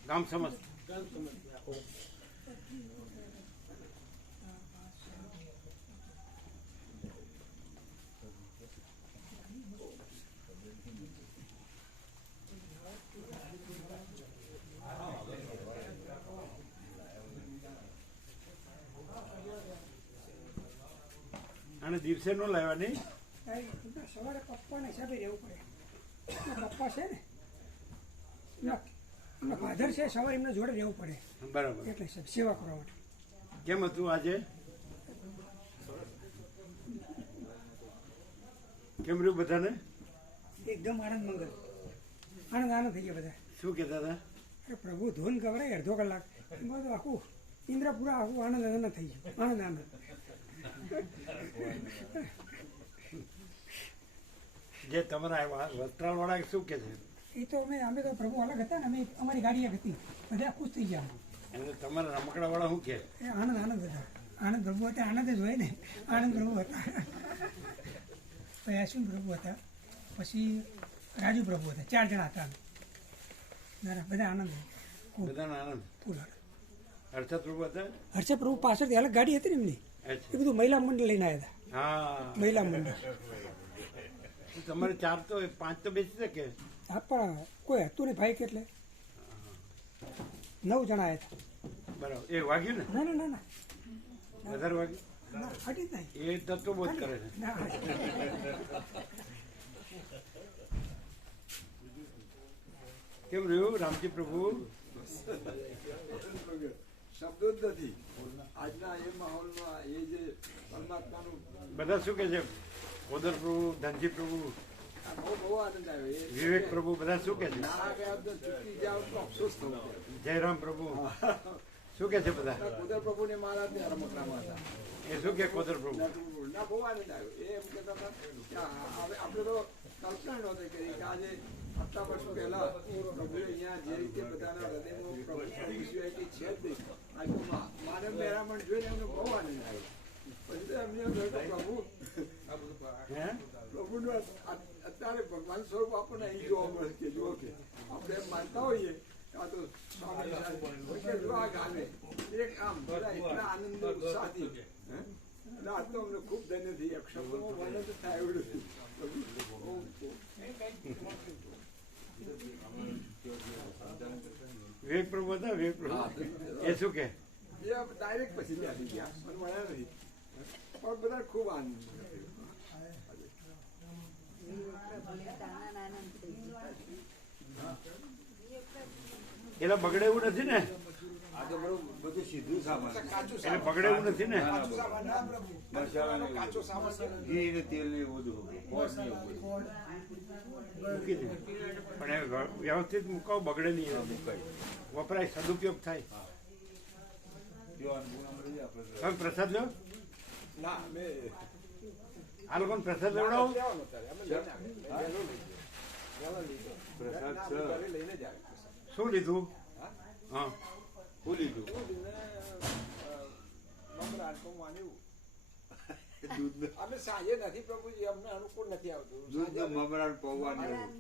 ગામ સમસ્ત અને દિવસે નો લાવ્યા નહીં સવારે પપ્પાના હિસાબે રહેવું પડે એમના પપ્પા છે ને એમના ફાધર છે સવારે એમના જોડે રહેવું પડે બરાબર એટલે સાહેબ સેવા કરવા માટે કેમ હતું આજે કેમ રહ્યું બધાને એકદમ આનંદ મંગલ આનંદ થઈ ગયા બધા શું કહેતા હતા અરે પ્રભુ ધૂન ગવરાય અડધો કલાક એમાં તો આખું ઇન્દ્રપુરા આખું આનંદ થઈ ગયું આનંદ જે તમારા વસ્ત્રાલ વાળા શું કે છે એ તો અમે તો પ્રભુ અલગ હતા ને અમે અમારી ગાડી એક હતી બધા ખુશ થઈ ગયા અને તમારા રમકડા વાળા શું કે એ આનંદ હતા આનંદ પ્રભુ હતા આનંદ જ હોય ને આનંદ પ્રભુ હતા પછી અશ્વિન પ્રભુ હતા પછી રાજુ પ્રભુ હતા 4 જણા હતા બધા આનંદ બધાનો આનંદ ફૂલ હર્ષદ પ્રભુ હતા હર્ષદ પ્રભુ પાછળથી અલગ ગાડી હતી ને એમની એ બધું મહિલા મંડળ લઈને આવ્યા હતા હા મહિલા મંડળ તમારે 4 તો 5 તો બેસી શકે હા પણ કોઈ હતું ને ભાઈ કેટલે 9 જણા આવ્યા હતા બરાબર એ વાગ્યું ને ના ના ના વધારે વાગ્યું ના હટી જ નહીં એ તત્વબોધ કરે છે ના કેમ રહ્યું રામજી પ્રભુ શબ્દો જ નથી આજના એ માહોલમાં એ જે પરમાત્માનું બધા શું કે છે કોદર પ્રભુ ધનજી પ્રભુ બહુ આનંદ આવ્યો એ વિવેક પ્રભુ બધા શું કે છે ના ગયા તો ચૂકી જાવ તો અફસોસ થવો જયરામ પ્રભુ શું કે છે બધા કુદર પ્રભુને મહારાજ ને રમકડામાં હતા એ શું કે કોદર પ્રભુ ના બહુ આનંદ આવ્યો એ એમ કહેતા હતા કે હવે આપણે તો કલ્પના નહોતી કરી કે આજે આટલા વર્ષ પહેલા પ્રભુએ અહીંયા જે રીતે બધાના હૃદયમાં પ્રભુ સિવાય કંઈ છે જ નહીં આ તો માનવ મહેરામણ જોઈને એમને બહુ આનંદ આવ્યો પછી તો એમને એમ થયું કે પ્રભુ હે પ્રભુનું અત્યારે ભગવાન સ્વરૂપ આપણને અહીં જોવા મળે કે જુઓ કે આપણે એમ માનતા હોઈએ આ તો સ્વામી કે જો આ ગામે એક આમ બધા એટલા આનંદ ઉત્સાહથી એટલે આ તો અમને ખૂબ ધન્ય થઈ શબ્દોમાં વર્ણન તો થાય એવું નથી વિવેક પ્રભુ હતા વિવેક પ્રભુ એ શું કે એ ડાયરેક્ટ પછી ત્યાંથી ગયા મને મળ્યા નહીં પણ બધા ખૂબ આનંદ એટલે બગડે એવું નથી ને આ તો બધું સીધું સામાન એટલે બગડે એવું નથી ને કાચો સામાન ઘી ને તેલ ને એવું બધું ગોળ ને એવું બધું મૂકી દે પણ એ વ્યવસ્થિત મુકાવ બગડે નહીં એમ. વપરાય સદુપયોગ થાય જો અનુભવ મળી જાય આપણે તમે પ્રસાદ લો ના અમે આ લોકોને પ્રસાદ લેવડાવો લેવાનો ત્યારે અમે લઈને આવ્યા વહેલો લીધો પ્રસાદ ના, છે. અમે ઘરે લઈને જ આવ્યા શું લીધું હા શું લીધું મમરા તો માન્યું દૂધ અમે સાંજે નથી પ્રભુજી અમને અનુકૂળ નથી આવતું દૂધ ને મમરા ને પૌવા ને એવું.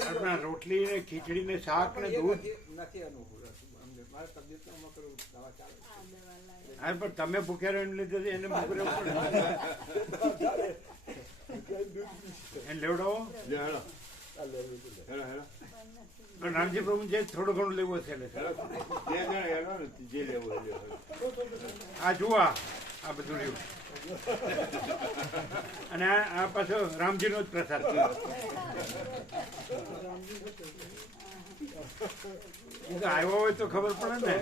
આપણા રોટલી ને ખીચડી ને શાક ને દૂધ નથી અનુકૂળ અમને મારા તબિયતમાં કરું દવા ચાલે હા પણ તમે ભૂખ્યા રહીને લીધે એને ભૂખ રહેવું પડે એને લેવડાવો લે હેલો હેલો હેલો પણ રામજી પ્રભુ જે થોડું ઘણું લેવું હશે એટલે હેલો જે જણ હેલો ને જે લેવું હોય લે હેલો. આ જુઓ આ બધું રહ્યું અને આ પાછો રામજીનો જ પ્રસાદ એ તો આવ્યો હોય તો ખબર પડે ને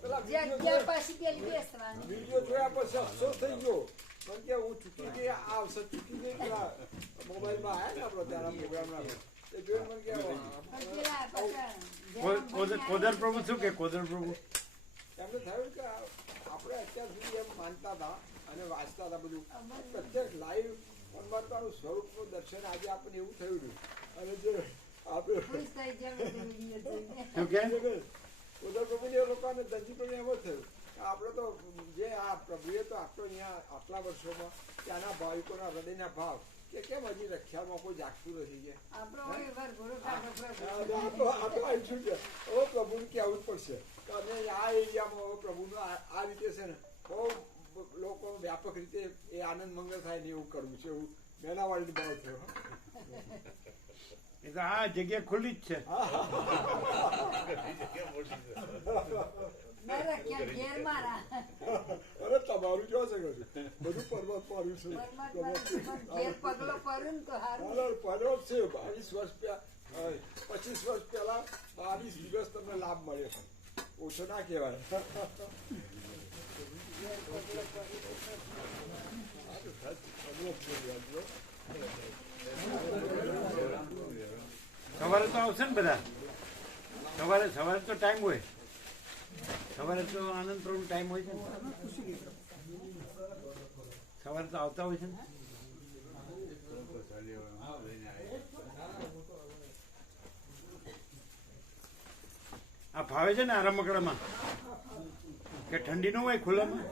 પેલા જગ્યા પાછી પેલી બેસવાની વિડીયો જોયા પછી અફસોસ થઈ ગયો કારણ કે હું ચૂકી ગઈ આ અવસર ચૂકી ગઈ પેલા મોબાઈલમાં આવ્યા ને આપણે ત્યાંના પ્રોગ્રામના એ જોઈને મને કે પેલા કોદર પ્રભુ શું કે કોદર પ્રભુ એમને થયું કે આપણે અત્યાર સુધી એમ માનતા હતા અને વાંચતા હતા બધું પ્રત્યક્ષ લાઈવ પરમાત્માનું સ્વરૂપનું દર્શન આજે આપણને એવું થયું હતું. અને જે આપણે ખુશ થઈ ગયા બધું વિડીયો જોઈને. શું કે ઉદય પ્રભુને એ લોકોને દંજી પ્રભુ એમ જ થયું કે આપણે તો જે આ પ્રભુએ તો આટલો અહીંયા આટલા વર્ષોમાં ત્યાંના ભાવિકોના હૃદયના ભાવ કે કેમ હજી રક્ષામાં કોઈ જાગતું નથી કે આપણો હોય વરઘોડો કાઢો પ્રભુ. આ તો આવીશું છે. હવે પ્રભુને કહેવું જ પડશે કે અમે આ એરિયામાં હવે પ્રભુનું આ રીતે છે ને બહુ લોકો વ્યાપક રીતે એ આનંદ મંગળ થાય ને એવું કરવું છે. એવું મેનાવાળી ભાવ થયો. એ તો આ જગ્યા ખુલ્લી જ છે. ના રાખ્યા ઘેર મારા. અરે તમારું જો છે બધું પરમાત્માનું છે. પરમાત્માનું ઘેર પગલો પરું ને તો હારું. પર્વત છે 22 વર્ષ 25 વર્ષ પહેલા 22 દિવસ તમને લાભ મળે છે. ઓછો ના કહેવાય. સવારે તો આવશે ને બધા. સવારે તો ટાઈમ હોય. સવારે તો આનંદ પ્રભુ ટાઈમ હોય છે ને. સવારે તો આવતા હોય છે ને. આ ફાવે છે ને આ રમકડામાં કે ઠંડી નો હોય ખુલ્લામાં.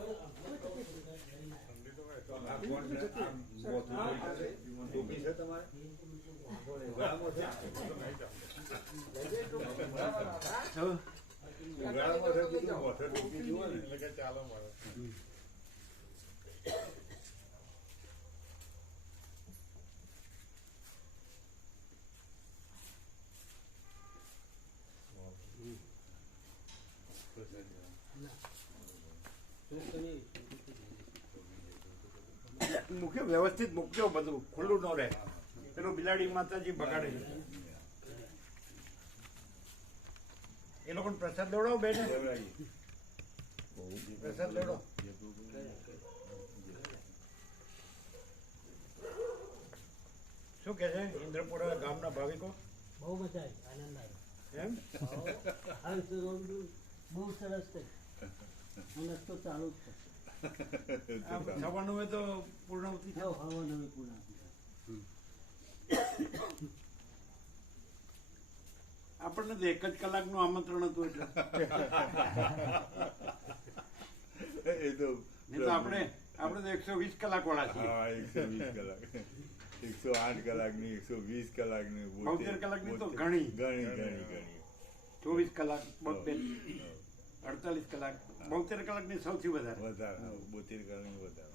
મૂકે વ્યવસ્થિત મૂકજો, બધું ખુલ્લું ન રહે. પેલું બિલાડી માતાજી બગાડે છે. એ લોકોને પ્રસાદ લેવડાવો બેન. પ્રસાદ લેવડો. શું કે છે ઇન્દ્રપુરા ગામના ભાવિકો? બહુ મજા આવી, આનંદ આવ્યો. એમ બહુ સરસ થઈ રસ્તો ચાલુ જ થવાનું હોય તો પૂર્ણાવતી છે. હવા નવી પૂર્ણ આપણને તો 1 જ કલાકનું આમંત્રણ હતું એટલે એ તો નહીં તો આપણે તો 120 કલાક વાળા છીએ. 120 કલાક 108 કલાકની 120 કલાકની 72 કલાકની તો ઘણી 24 કલાક 48 કલાક 72 કલાકની સૌથી વધારે 72 કલાકની વધારે.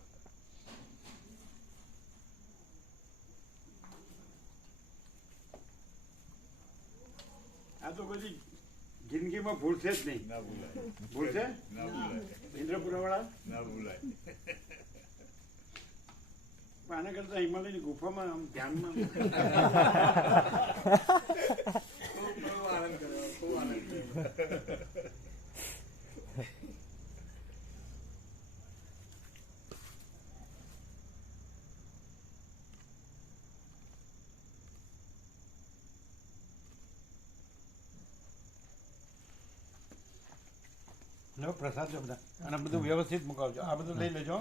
આ તો બધી જિંદગીમાં ભૂલશે જ નહીં. ના ભૂલાય. ભૂલશે ના ભૂલાય. ઇન્દ્રપુરા વાળા ના ભૂલાય. આના કરતા હિમાલયની ગુફામાં આમ ધ્યાનમાં ખૂબ આનંદ કર્યો. ખૂબ આનંદ કર્યો. પ્રસાદ જો બધા અને બધું વ્યવસ્થિત મુકાવજો. આ બધું લઈ લેજો.